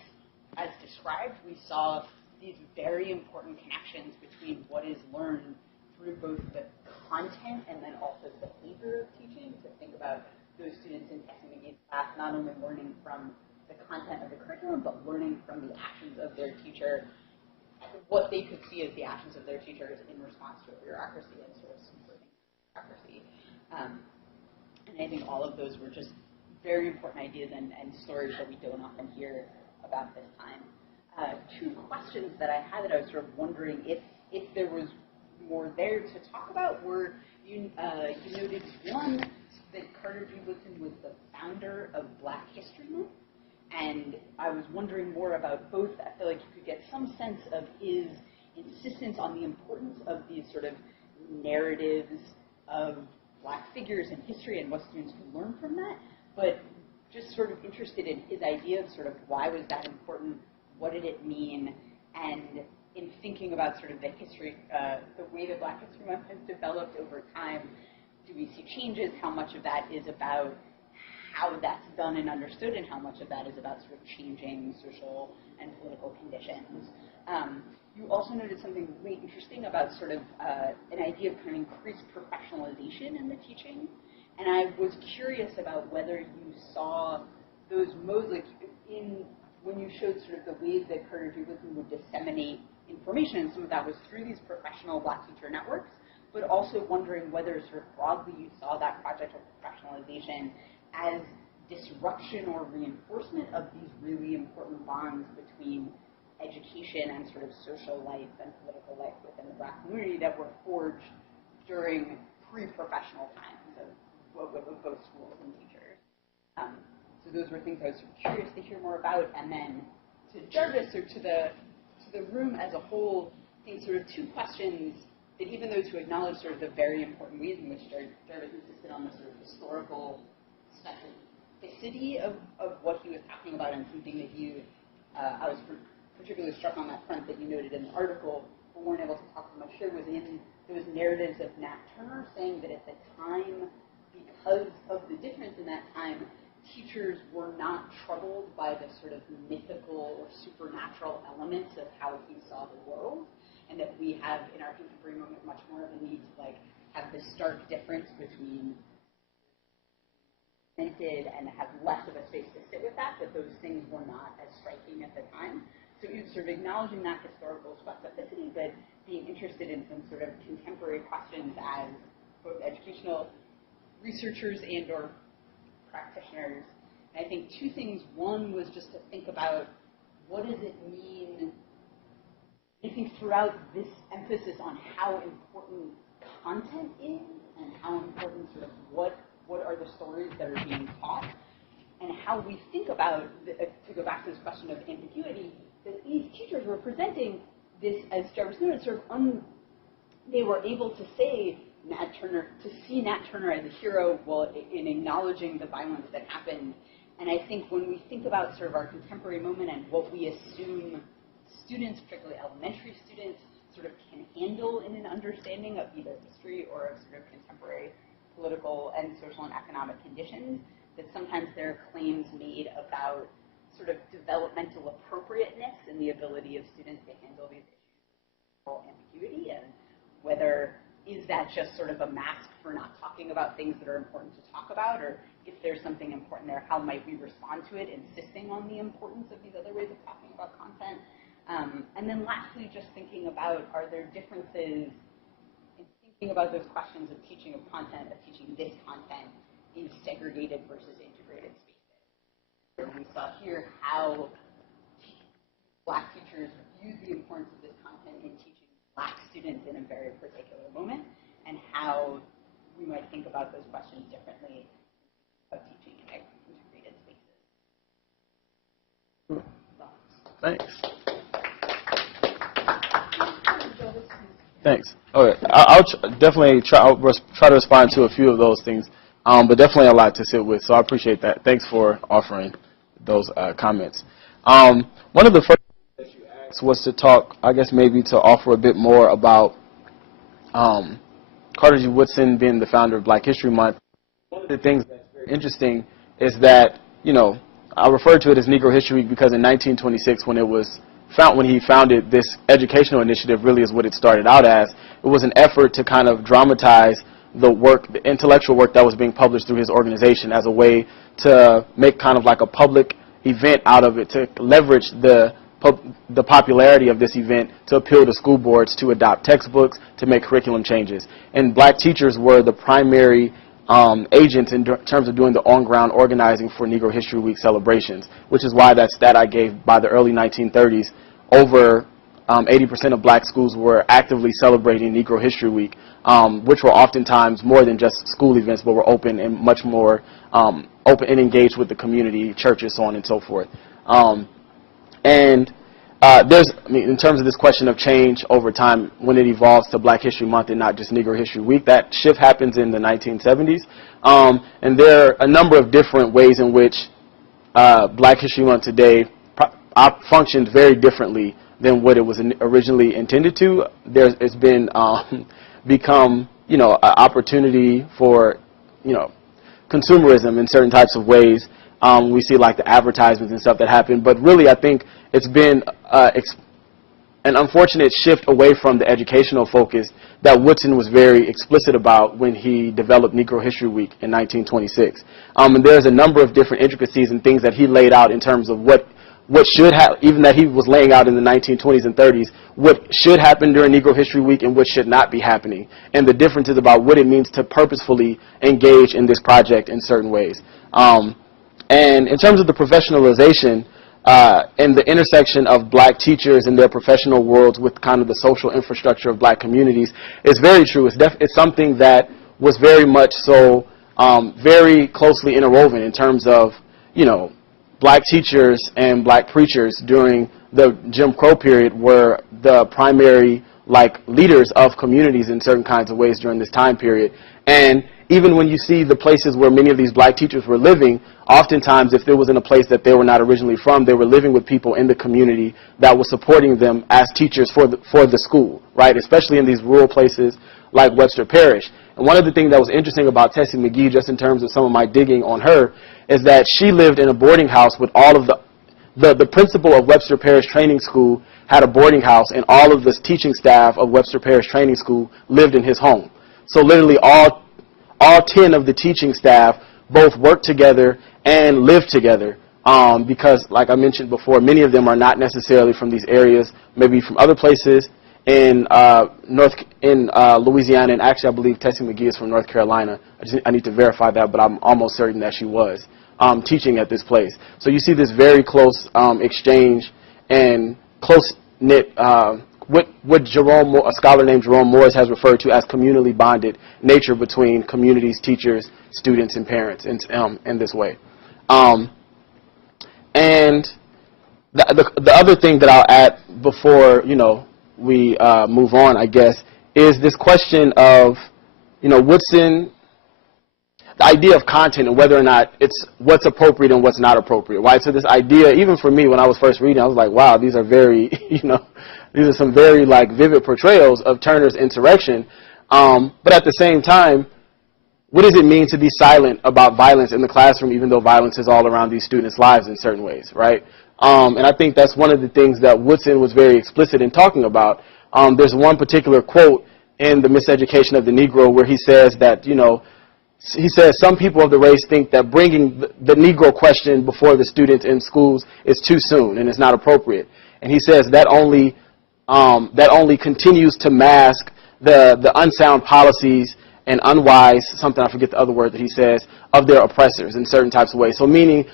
as described, we saw these very important connections between what is learned through both the content and then also the behavior of teaching. To think about those students in testing against class, not only learning from the content of the curriculum, but learning from the actions of their teacher, what they could see as the actions of their teachers in response to a bureaucracy and sort of subverting bureaucracy. And I think all of those were just very important ideas and stories that we don't often hear about this time. Two questions that I had that I was sort of wondering if there was more there to talk about were, you noted one, that Carter G. Woodson was the founder of Black History Month, and I was wondering more about both. I feel like you could get some sense of his insistence on the importance of these sort of narratives of Black figures in history and what students can learn from that, but just sort of interested in his idea of sort of why was that important, what did it mean, and in thinking about sort of the history, the way that Black History Month has developed over time, do we see changes? How much of that is about how that's done and understood, and how much of that is about sort of changing social and political conditions? You also noted something really interesting about sort of an idea of kind of increased professionalization in the teaching, and I was curious about whether you saw those modes, like when you showed sort of the ways that Carter G. Woodson would disseminate information, and some of that was through these professional Black teacher networks, but also wondering whether sort of broadly you saw that project of professionalization as disruption or reinforcement of these really important bonds between education and sort of social life and political life within the Black community that were forged during pre-professional times of both schools and teachers. So those were things I was sort of curious to hear more about. And then to Jarvis, or to the room as a whole, I think sort of two questions that even those who acknowledge sort of the very important ways in which Jarvis insisted on the sort of historical specificity of what he was talking about, and something that I was particularly struck on that front that you noted in the article, but weren't able to talk so much here, was in those narratives of Nat Turner saying that at the time, because of the difference in that time, teachers were not troubled by the sort of mythical or supernatural elements of how he saw the world, and that we have in our contemporary moment much more of a need to have this stark difference between invented and have less of a space to sit with that those things were not as striking at the time. So he was sort of acknowledging that historical specificity, but being interested in some sort of contemporary questions as both educational researchers and or practitioners. And I think two things. One was just to think about what does it mean, I think, throughout this emphasis on how important content is and how important sort of what are the stories that are being taught, and how we think about, to go back to this question of ambiguity, that these teachers were presenting this, as Jarvis noted, sort of they were able to say Nat Turner, to see Nat Turner as a hero, while in acknowledging the violence that happened, And I think when we think about sort of our contemporary moment and what we assume students, particularly elementary students, sort of can handle in an understanding of either history or of sort of contemporary political and social and economic conditions, that sometimes there are claims made about sort of developmental appropriateness and the ability of students to handle these issues with ambiguity, and whether is that just sort of a mask for not talking about things that are important to talk about, or if there's something important there, how might we respond to it, insisting on the importance of these other ways of talking about content. And then lastly, just thinking about, are there differences in thinking about those questions of teaching of content, of teaching this content in segregated versus integrated spaces. We saw here how Black teachers view the importance of this content in teaching Black students in a very particular moment, and how we might think about those questions differently of teaching in integrated spaces. Thanks. Thanks. Okay, I'll definitely try to respond to a few of those things, but definitely a lot to sit with. So I appreciate that. Thanks for offering those comments. One of the first things that you asked was to talk, I guess maybe to offer a bit more about Carter G. Woodson being the founder of Black History Month. One of the things that's very interesting is that, you know, I refer to it as Negro History Week because in 1926, when he founded this educational initiative, really is what it started out as. It was an effort to kind of dramatize the work, the intellectual work that was being published through his organization, as a way to make kind of like a public event out of it, to leverage the popularity of this event to appeal to school boards to adopt textbooks, to make curriculum changes. And Black teachers were the primary agents in terms of doing the on-ground organizing for Negro History Week celebrations, which is why that stat I gave, by the early 1930s, over 80% of Black schools were actively celebrating Negro History Week, which were oftentimes more than just school events, but were open and much more open and engaged with the community, churches, so on and so forth. In terms of this question of change over time, when it evolves to Black History Month and not just Negro History Week, that shift happens in the 1970s. And there are a number of different ways in which Black History Month today functions very differently than what it was originally intended to. It's been become, you know, an opportunity for, you know, consumerism in certain types of ways. We see like the advertisements and stuff that happen, but really I think it's been an unfortunate shift away from the educational focus that Woodson was very explicit about when he developed Negro History Week in 1926. And there's a number of different intricacies and things that he laid out in terms of what should happen, even that he was laying out in the 1920s and 30s, what should happen during Negro History Week and what should not be happening, and the differences about what it means to purposefully engage in this project in certain ways. And in terms of the professionalization and the intersection of Black teachers and their professional worlds with kind of the social infrastructure of Black communities, it's very true. It's something that was very much so very closely interwoven in terms of, you know, Black teachers and Black preachers during the Jim Crow period were the primary leaders of communities in certain kinds of ways during this time period. And even when you see the places where many of these Black teachers were living, oftentimes if there was in a place that they were not originally from, they were living with people in the community that were supporting them as teachers for the school, right? Especially in these rural places like Webster Parish. And one of the things that was interesting about Tessie McGee, just in terms of some of my digging on her, is that she lived in a boarding house with all of the principal of Webster Parish Training School had a boarding house, and all of the teaching staff of Webster Parish Training School lived in his home. So literally all 10 of the teaching staff both worked together and lived together because, like I mentioned before, many of them are not necessarily from these areas, maybe from other places in Louisiana, and actually I believe Tessie McGee is from North Carolina. I need to verify that, but I'm almost certain that she was teaching at this place. So you see this very close exchange and close-knit, what a scholar named Jerome Morris has referred to as communally bonded nature between communities, teachers, students, and parents in this way. And the other thing that I'll add before, you know, we move on, I guess, is this question of, you know, Woodson. the idea of content and whether or not it's what's appropriate and what's not appropriate, right? So this idea, even for me, when I was first reading, I was like, wow, these are very, these are some very like vivid portrayals of Turner's insurrection. But at the same time, what does it mean to be silent about violence in the classroom, even though violence is all around these students' lives in certain ways, right? And I think that's one of the things that Woodson was very explicit in talking about. There's one particular quote in The Miseducation of the Negro where he says that, he says some people of the race think that bringing the Negro question before the students in schools is too soon and it's not appropriate. And he says that only continues to mask the unsound policies and unwise, something I forget the other word that he says, of their oppressors in certain types of ways. So meaning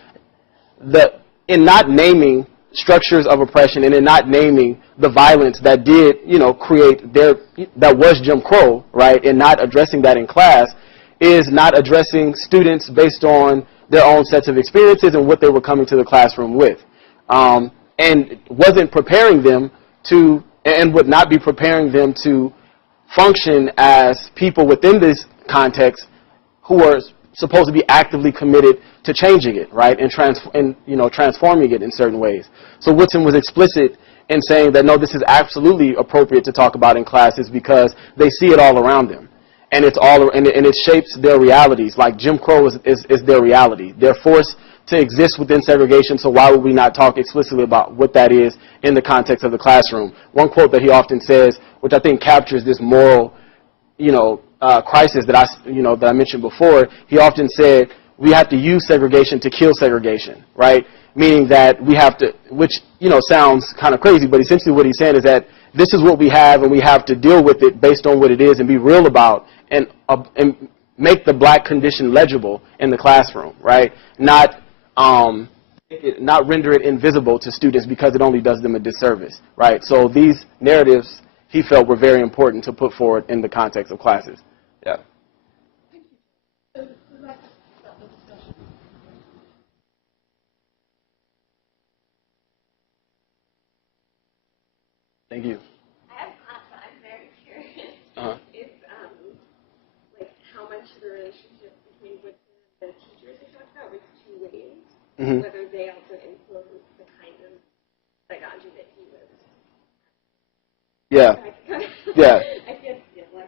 that in not naming structures of oppression and in not naming the violence that did, create that was Jim Crow, right, and not addressing that in class, is not addressing students based on their own sets of experiences and what they were coming to the classroom with. And wasn't preparing them to, and would not be preparing them to function as people within this context who are supposed to be actively committed to changing it, right, and transforming it in certain ways. So Woodson was explicit in saying that, no, this is absolutely appropriate to talk about in classes because they see it all around them. And it's all, and it shapes their realities. Like Jim Crow is their reality. They're forced to exist within segregation, so why would we not talk explicitly about what that is in the context of the classroom? One quote that he often says, which I think captures this moral, crisis that I mentioned before, he often said, we have to use segregation to kill segregation, right? Meaning that we have to, which, sounds kind of crazy, but essentially what he's saying is that this is what we have and we have to deal with it based on what it is and be real about and make the black condition legible in the classroom, right? Not render it invisible to students because it only does them a disservice, right? So these narratives he felt were very important to put forward in the context of classes. Yeah. Thank you. So let's start the discussion. Thank you. I'm very curious Uh-huh. if, how much the relationship between what the teachers are talking about was two ways, Mm-hmm. whether they also influence the kind of pedagogy that he was. Yeah. Yeah. I guess,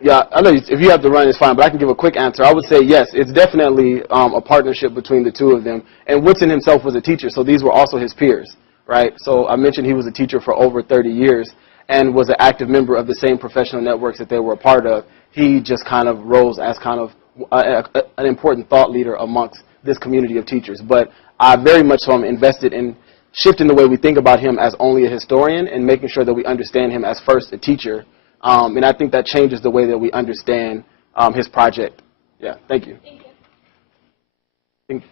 Yeah, I know if you have to run, it's fine, but I can give a quick answer. I would say yes, it's definitely a partnership between the two of them. And Woodson himself was a teacher, so these were also his peers, right? So I mentioned he was a teacher for over 30 years and was an active member of the same professional networks that they were a part of. He just kind of rose as kind of an important thought leader amongst this community of teachers. But I very much so am invested in shifting the way we think about him as only a historian and making sure that we understand him as first a teacher. And I think that changes the way that we understand his project. Yeah, thank you. Thank you. Thank you.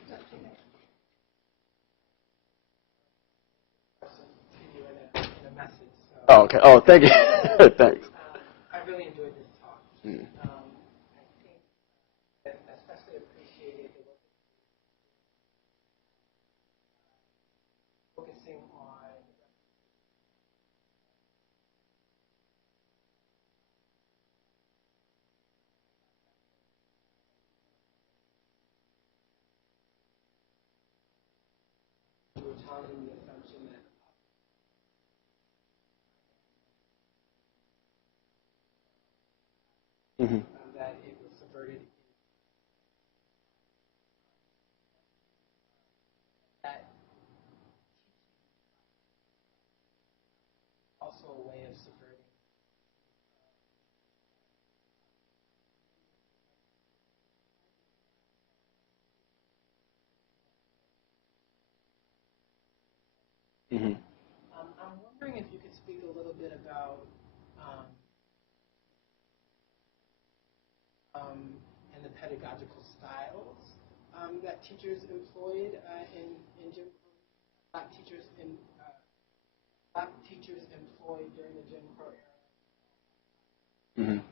Oh, okay. Oh, thank you. Thanks. I really enjoyed this talk. Mm. I think that especially appreciated the work focusing on you were challenging the assumption that Mm-hmm. that it was subverted. That also a way of subverting. Mm-hmm. I'm wondering if you could speak a little bit about and the pedagogical styles that teachers employed in Jim Crow, black teachers employed during the Jim Crow era, Mm-hmm.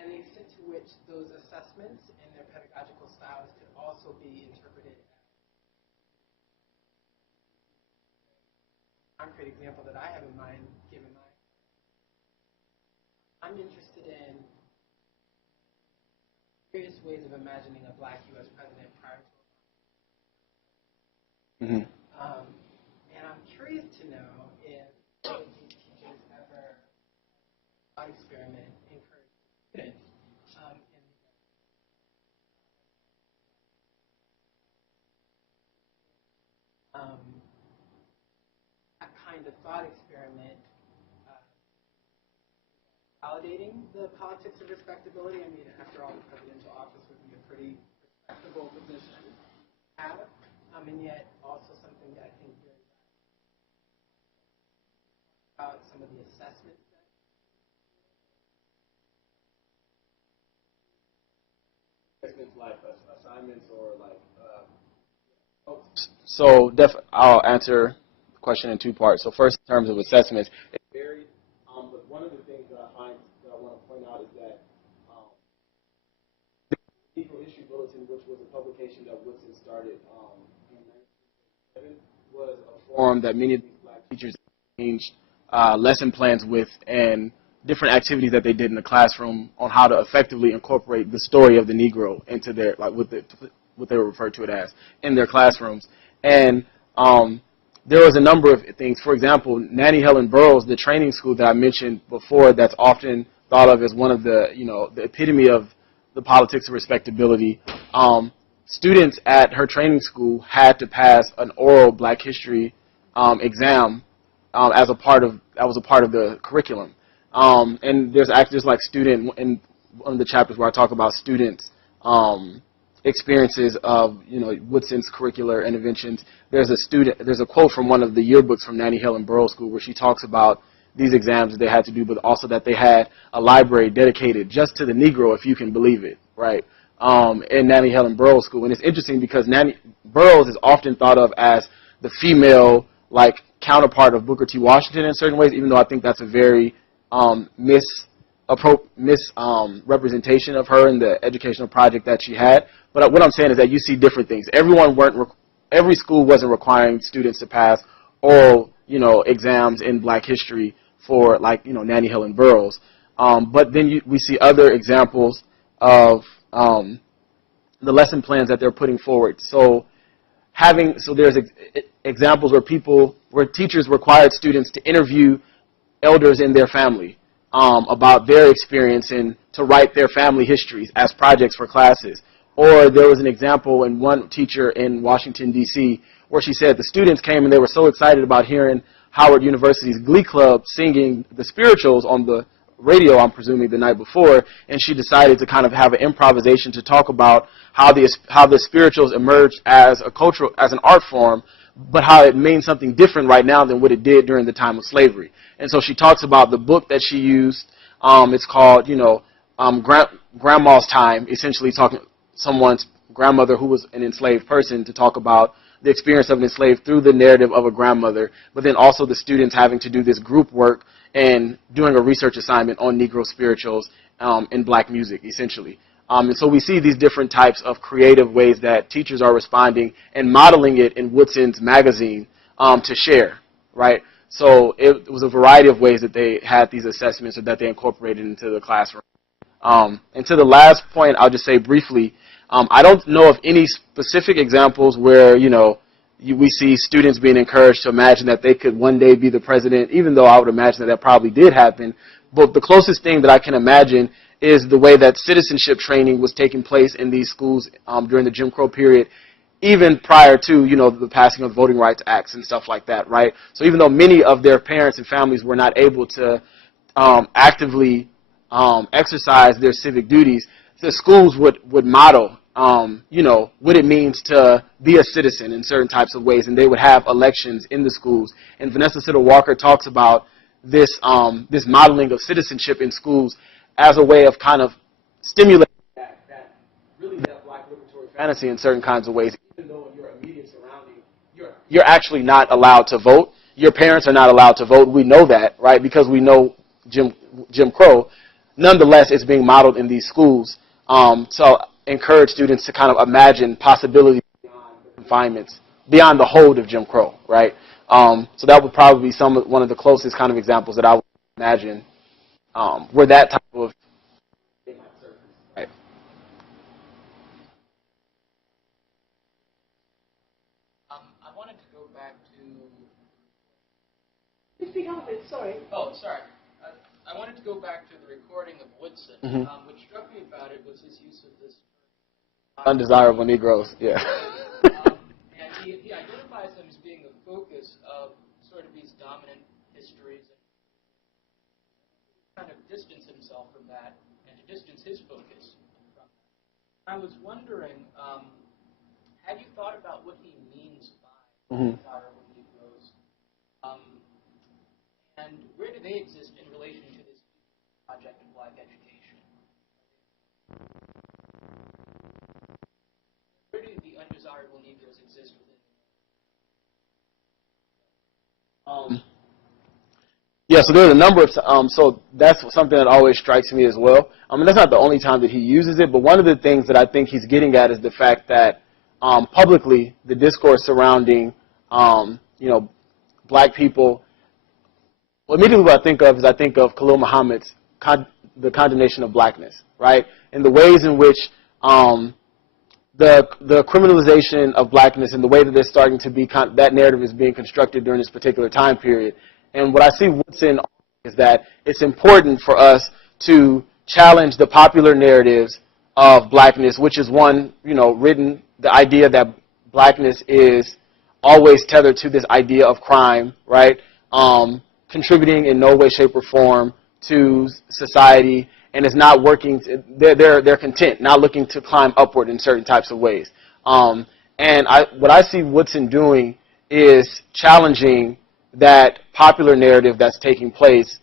and the extent to which those assessments and their pedagogical styles could also be interpreted as a concrete example that I have in mind, given I'm interested in various ways of imagining a black U.S. president prior to. Mm-hmm. And I'm curious to know if any of these teachers ever thought experiment encouraged students that kind of thought experiment validating the politics of respectability. I mean, after all, the presidential office would be a pretty respectable position to have, and yet also something that I think very about some of the assessments that like assignments or like. So I'll answer the question in two parts. So first, in terms of assessments, it varied. But one of the things that I find that I want to point out is that the Negro Issue Bulletin, which was a publication that Woodson started in 1977, was a forum that many of these black teachers exchanged lesson plans with and different activities that they did in the classroom on how to effectively incorporate the story of the Negro into their, like, what they were referred to it as, in their classrooms. And there was a number of things. For example, Nannie Helen Burroughs, the training school that I mentioned before, that's often thought of as one of the, the epitome of the politics of respectability. Students at her training school had to pass an oral Black History exam that was a part of the curriculum. And there's like student in one of the chapters where I talk about students' experiences of Woodson's curricular interventions. There's a quote from one of the yearbooks from Nannie Helen Burroughs School where she talks about these exams that they had to do, but also that they had a library dedicated just to the Negro, if you can believe it, right? In Nannie Helen Burroughs School. And it's interesting because Nannie Burroughs is often thought of as the female counterpart of Booker T. Washington in certain ways, even though I think that's a very misrepresentation of her in the educational project that she had. But what I'm saying is that you see different things. Every school wasn't requiring students to pass oral, exams in Black history for Nannie Helen Burroughs. But then we see other examples of the lesson plans that they're putting forward. So there's examples where teachers required students to interview elders in their family about their experience and to write their family histories as projects for classes. Or there was an example in one teacher in Washington, D.C., where she said the students came and they were so excited about hearing Howard University's Glee Club singing the spirituals on the radio, I'm presuming, the night before, and she decided to kind of have an improvisation to talk about how the spirituals emerged as an art form, but how it means something different right now than what it did during the time of slavery. And so she talks about the book that she used. It's called, Grandma's Time, essentially talking someone's grandmother who was an enslaved person, to talk about the experience of an enslaved through the narrative of a grandmother, but then also the students having to do this group work and doing a research assignment on Negro spirituals in Black music, essentially. And so we see these different types of creative ways that teachers are responding and modeling it in Woodson's magazine to share, right? So it was a variety of ways that they had these assessments or that they incorporated into the classroom. And to the last point, I'll just say briefly, I don't know of any specific examples where, we see students being encouraged to imagine that they could one day be the president, even though I would imagine that probably did happen. But the closest thing that I can imagine is the way that citizenship training was taking place in these schools during the Jim Crow period, even prior to, the passing of Voting Rights Acts and stuff like that, right? So even though many of their parents and families were not able to actively exercise their civic duties, the schools would model, what it means to be a citizen in certain types of ways, and they would have elections in the schools. And Vanessa Siddle Walker talks about this modeling of citizenship in schools as a way of kind of stimulating that Black liberatory fantasy in certain kinds of ways. Even though in your immediate surrounding, you're actually not allowed to vote. Your parents are not allowed to vote. We know that, right? Because we know Jim Crow. Nonetheless, it's being modeled in these schools to encourage students to kind of imagine possibilities beyond the confinements, beyond the hold of Jim Crow, right? So that would probably be one of the closest kind of examples that I would imagine where that type of thing might surface, right? speak up a bit? Sorry. Oh, sorry. I wanted to go back to the recording of Woodson. What struck me about it was his use of this undesirable Negroes. Yeah. And he identifies them as being the focus of sort of these dominant histories, and kind of distance himself from that and to distance his focus from that. I was wondering, had you thought about what he means by undesirable Negroes? And where do they exist in relation to this project of black education? Where do the undesirable Negroes exist within? Yeah, so there's a number of, so that's something that always strikes me as well. I mean, that's not the only time that he uses it, but one of the things that I think he's getting at is the fact that publicly the discourse surrounding, black people, well, immediately what I think of Khalil Muhammad's the condemnation of blackness, right? And the ways in which the criminalization of blackness and the way that they're starting to be, that narrative is being constructed during this particular time period. And what I see Woodson is that it's important for us to challenge the popular narratives of blackness, which is one, written, the idea that blackness is always tethered to this idea of crime, right? Contributing in no way, shape, or form to society, and is not working. They're content, not looking to climb upward in certain types of ways. And what I see Woodson doing is challenging that popular narrative that's taking place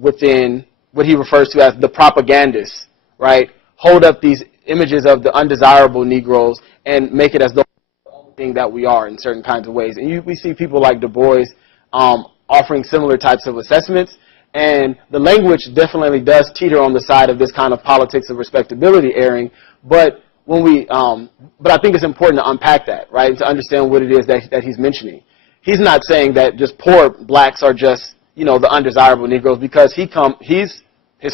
within what he refers to as the propagandists, right? Hold up these images of the undesirable Negroes and make it as though the only thing that we are in certain kinds of ways. And we see people like Du Bois offering similar types of assessments. And the language definitely does teeter on the side of this kind of politics of respectability airing. But but I think it's important to unpack that, right? To understand what it is that he's mentioning. He's not saying that just poor blacks are just, the undesirable Negroes, because his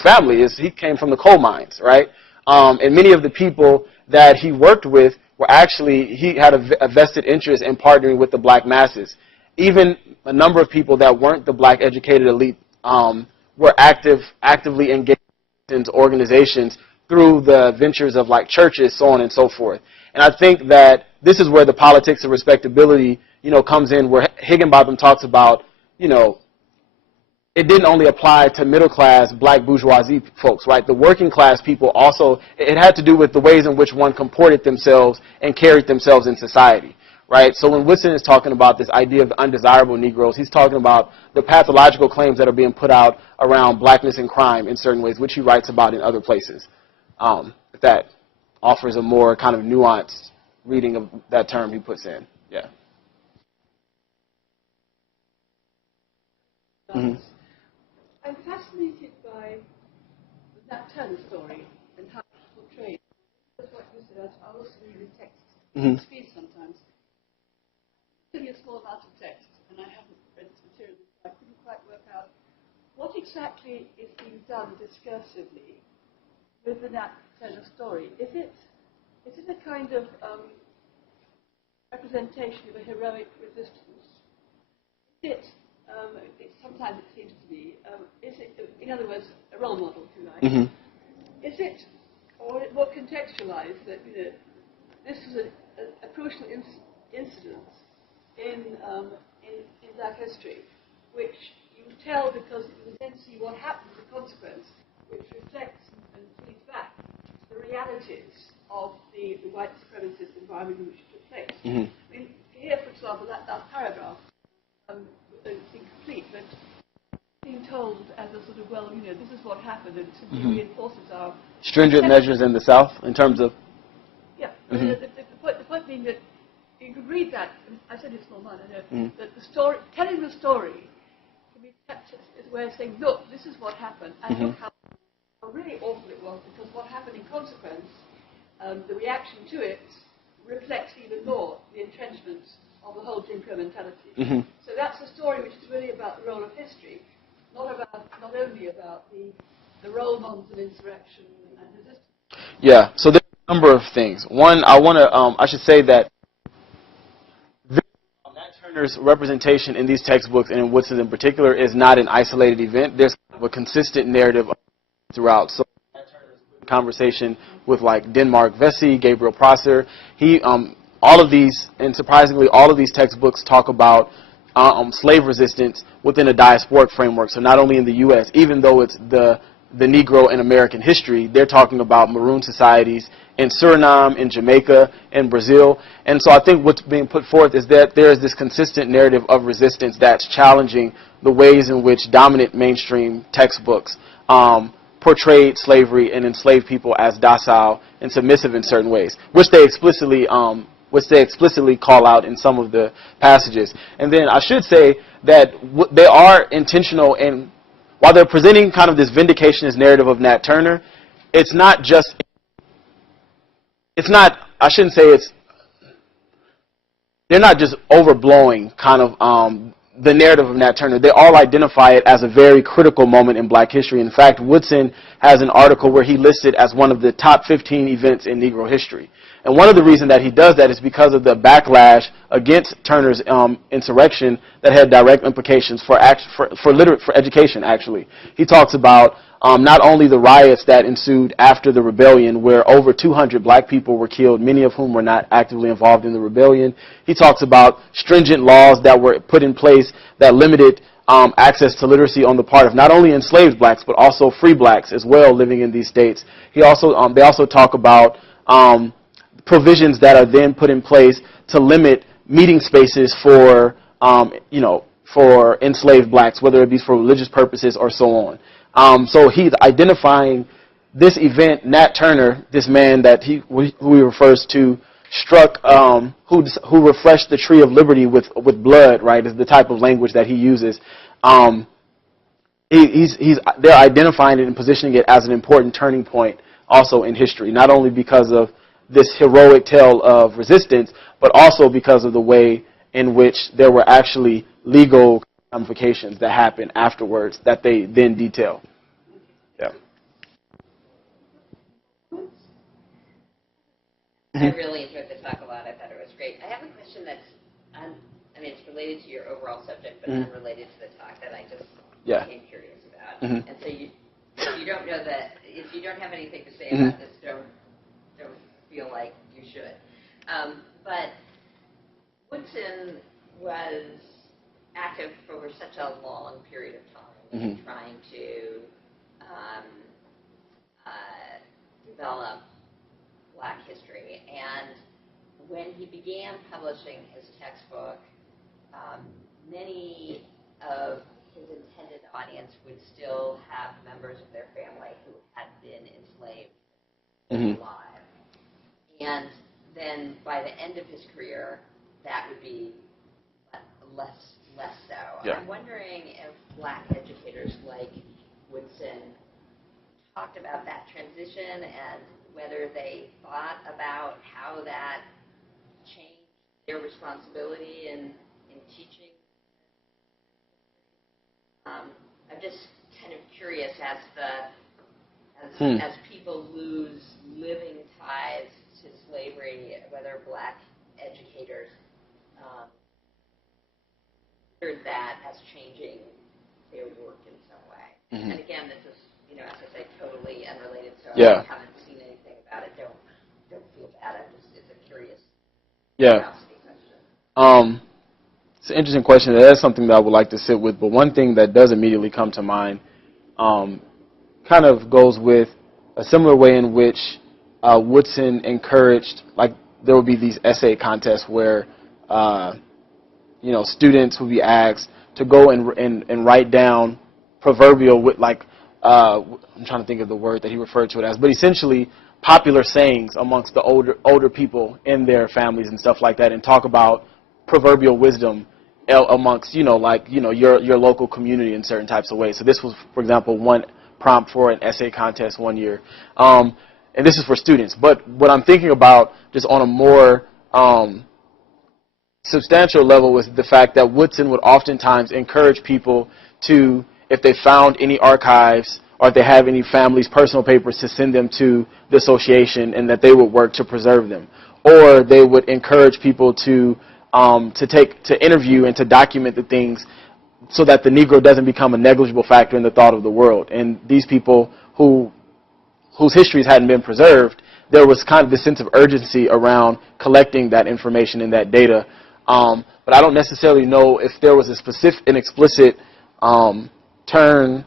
family he came from the coal mines, right? And many of the people that he worked with were actually, he had a vested interest in partnering with the black masses. Even a number of people that weren't the black educated elite were actively engaged in organizations through the ventures of like churches, so on and so forth. And I think that this is where the politics of respectability, comes in, where Higginbotham talks about, it didn't only apply to middle class black bourgeoisie folks, right? The working class people also, it had to do with the ways in which one comported themselves and carried themselves in society, right? So when Woodson is talking about this idea of the undesirable Negroes, he's talking about the pathological claims that are being put out around blackness and crime in certain ways, which he writes about in other places. If that offers a more kind of nuanced reading of that term he puts in. Yeah. I'm fascinated by the Nat Turner story and how it's portrayed. That's what you said. I also read the text speech sometimes. It's only a small amount of text, and I haven't read the material, so I couldn't quite work out what exactly is being done discursively with the Nat Turner story. Is it a kind of representation of a heroic resistance? Sometimes it seems to be, is it, in other words, a role model, if you like? Is it, or more contextualized, that this was a crucial incident in black history, which you tell because you then see what happens as a consequence, which reflects and feeds back the realities of the white supremacist environment in which it took place. I mean, here, for example, that paragraph, it's incomplete, but being told as a sort of, this is what happened, and it simply reinforces our stringent measures in the South in terms of. Yeah, the point being that you could read that. I said it's small mind. I know that the story, telling the story, can be kept as a way of saying, look, this is what happened, and look how really awful it was, because what happened in consequence, the reaction to it reflects even more the entrenchment of the whole Jim Crow mentality. So that's a story which is really about the role of history, not only about the role models of insurrection and resistance. Yeah. So there's a number of things. One, I should say that Nat Turner Turner's representation in these textbooks, and in Woodson's in particular, is not an isolated event. There's a consistent narrative throughout. So Nat Turner's conversation with like Denmark Vesey, Gabriel Prosser, all of these, and surprisingly, all of these textbooks talk about slave resistance within a diasporic framework. So not only in the U.S., even though it's the Negro in American history, they're talking about maroon societies in Suriname, in Jamaica, in Brazil. And so I think what's being put forth is that there is this consistent narrative of resistance that's challenging the ways in which dominant mainstream textbooks portrayed slavery and enslaved people as docile and submissive in certain ways, which they explicitly call out in some of the passages. And then I should say that they are intentional, and while they're presenting kind of this vindicationist narrative of Nat Turner, they're not just overblowing kind of the narrative of Nat Turner. They all identify it as a very critical moment in black history. In fact, Woodson has an article where he lists it as one of the top 15 events in Negro history. And one of the reasons that he does that is because of the backlash against Turner's insurrection that had direct implications for education, actually. He talks about not only the riots that ensued after the rebellion, where over 200 black people were killed, many of whom were not actively involved in the rebellion. He talks about stringent laws that were put in place that limited access to literacy on the part of not only enslaved blacks, but also free blacks as well living in these states. They also talk about provisions that are then put in place to limit meeting spaces for enslaved blacks, whether it be for religious purposes or so on. So he's identifying this event. Nat Turner, this man that who he refers to, struck, who refreshed the tree of liberty with blood, right, is the type of language that he uses. They're identifying it and positioning it as an important turning point also in history, not only because of this heroic tale of resistance, but also because of the way in which there were actually legal ramifications that happened afterwards that they then detail. Yeah. I really enjoyed the talk a lot. I thought it was great. I have a question that's, it's related to your overall subject, but unrelated to the talk that I just became curious about. And so if you don't know that, if you don't have anything to say about this, don't feel like you should. But Woodson was active for such a long period of time trying to develop black history. And when he began publishing his textbook, many of his intended audience would still have members of their family who had been enslaved alive. And then by the end of his career, that would be less so. Yeah. I'm wondering if black educators like Woodson talked about that transition and whether they thought about how that changed their responsibility in teaching. I'm just kind of curious as people lose living ties to slavery, whether black educators considered that as changing their work in some way. And again, this is, as I say, totally unrelated, so I haven't seen anything about it. Don't feel bad. It's a curious curiosity question. It's an interesting question. That is something that I would like to sit with, but one thing that does immediately come to mind kind of goes with a similar way in which Woodson encouraged, like there would be these essay contests where students would be asked to go and write down proverbial, I'm trying to think of the word that he referred to it as, but essentially popular sayings amongst the older people in their families and stuff like that, and talk about proverbial wisdom amongst your local community in certain types of ways. So this was, for example, one prompt for an essay contest one year, and this is for students. But what I'm thinking about, just on a more substantial level, was the fact that Woodson would oftentimes encourage people to, if they found any archives or if they have any family's personal papers, to send them to the association and that they would work to preserve them. Or they would encourage people to to interview and to document the things so that the Negro doesn't become a negligible factor in the thought of the world. And these people whose histories hadn't been preserved, there was kind of this sense of urgency around collecting that information and that data. But I don't necessarily know if there was an explicit turn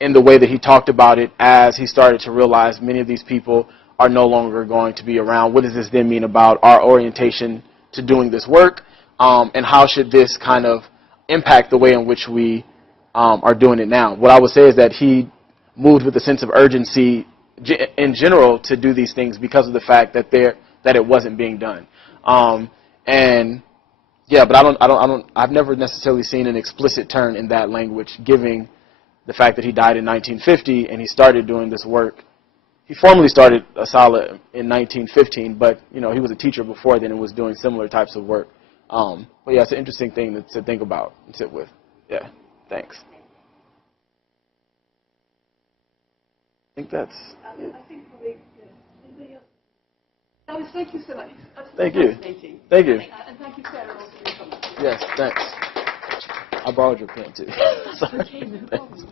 in the way that he talked about it as he started to realize many of these people are no longer going to be around. What does this then mean about our orientation to doing this work? And how should this kind of impact the way in which we are doing it now? What I would say is that he moved with a sense of urgency in general to do these things because of the fact that it wasn't being done. And yeah, but I've never necessarily seen an explicit turn in that language, giving the fact that he died in 1950 and he started doing this work. He formally started ASALH in 1915, but he was a teacher before then and was doing similar types of work. But yeah, it's an interesting thing to think about and sit with. Yeah, thanks. I think that's it. I think probably, anybody else? Jarvis, thank you so much. Thank you. Fascinating. Thank you. And thank you, Sarah, also for your comments. Yes, thanks. I borrowed your pen too. Sorry. Okay, no problem.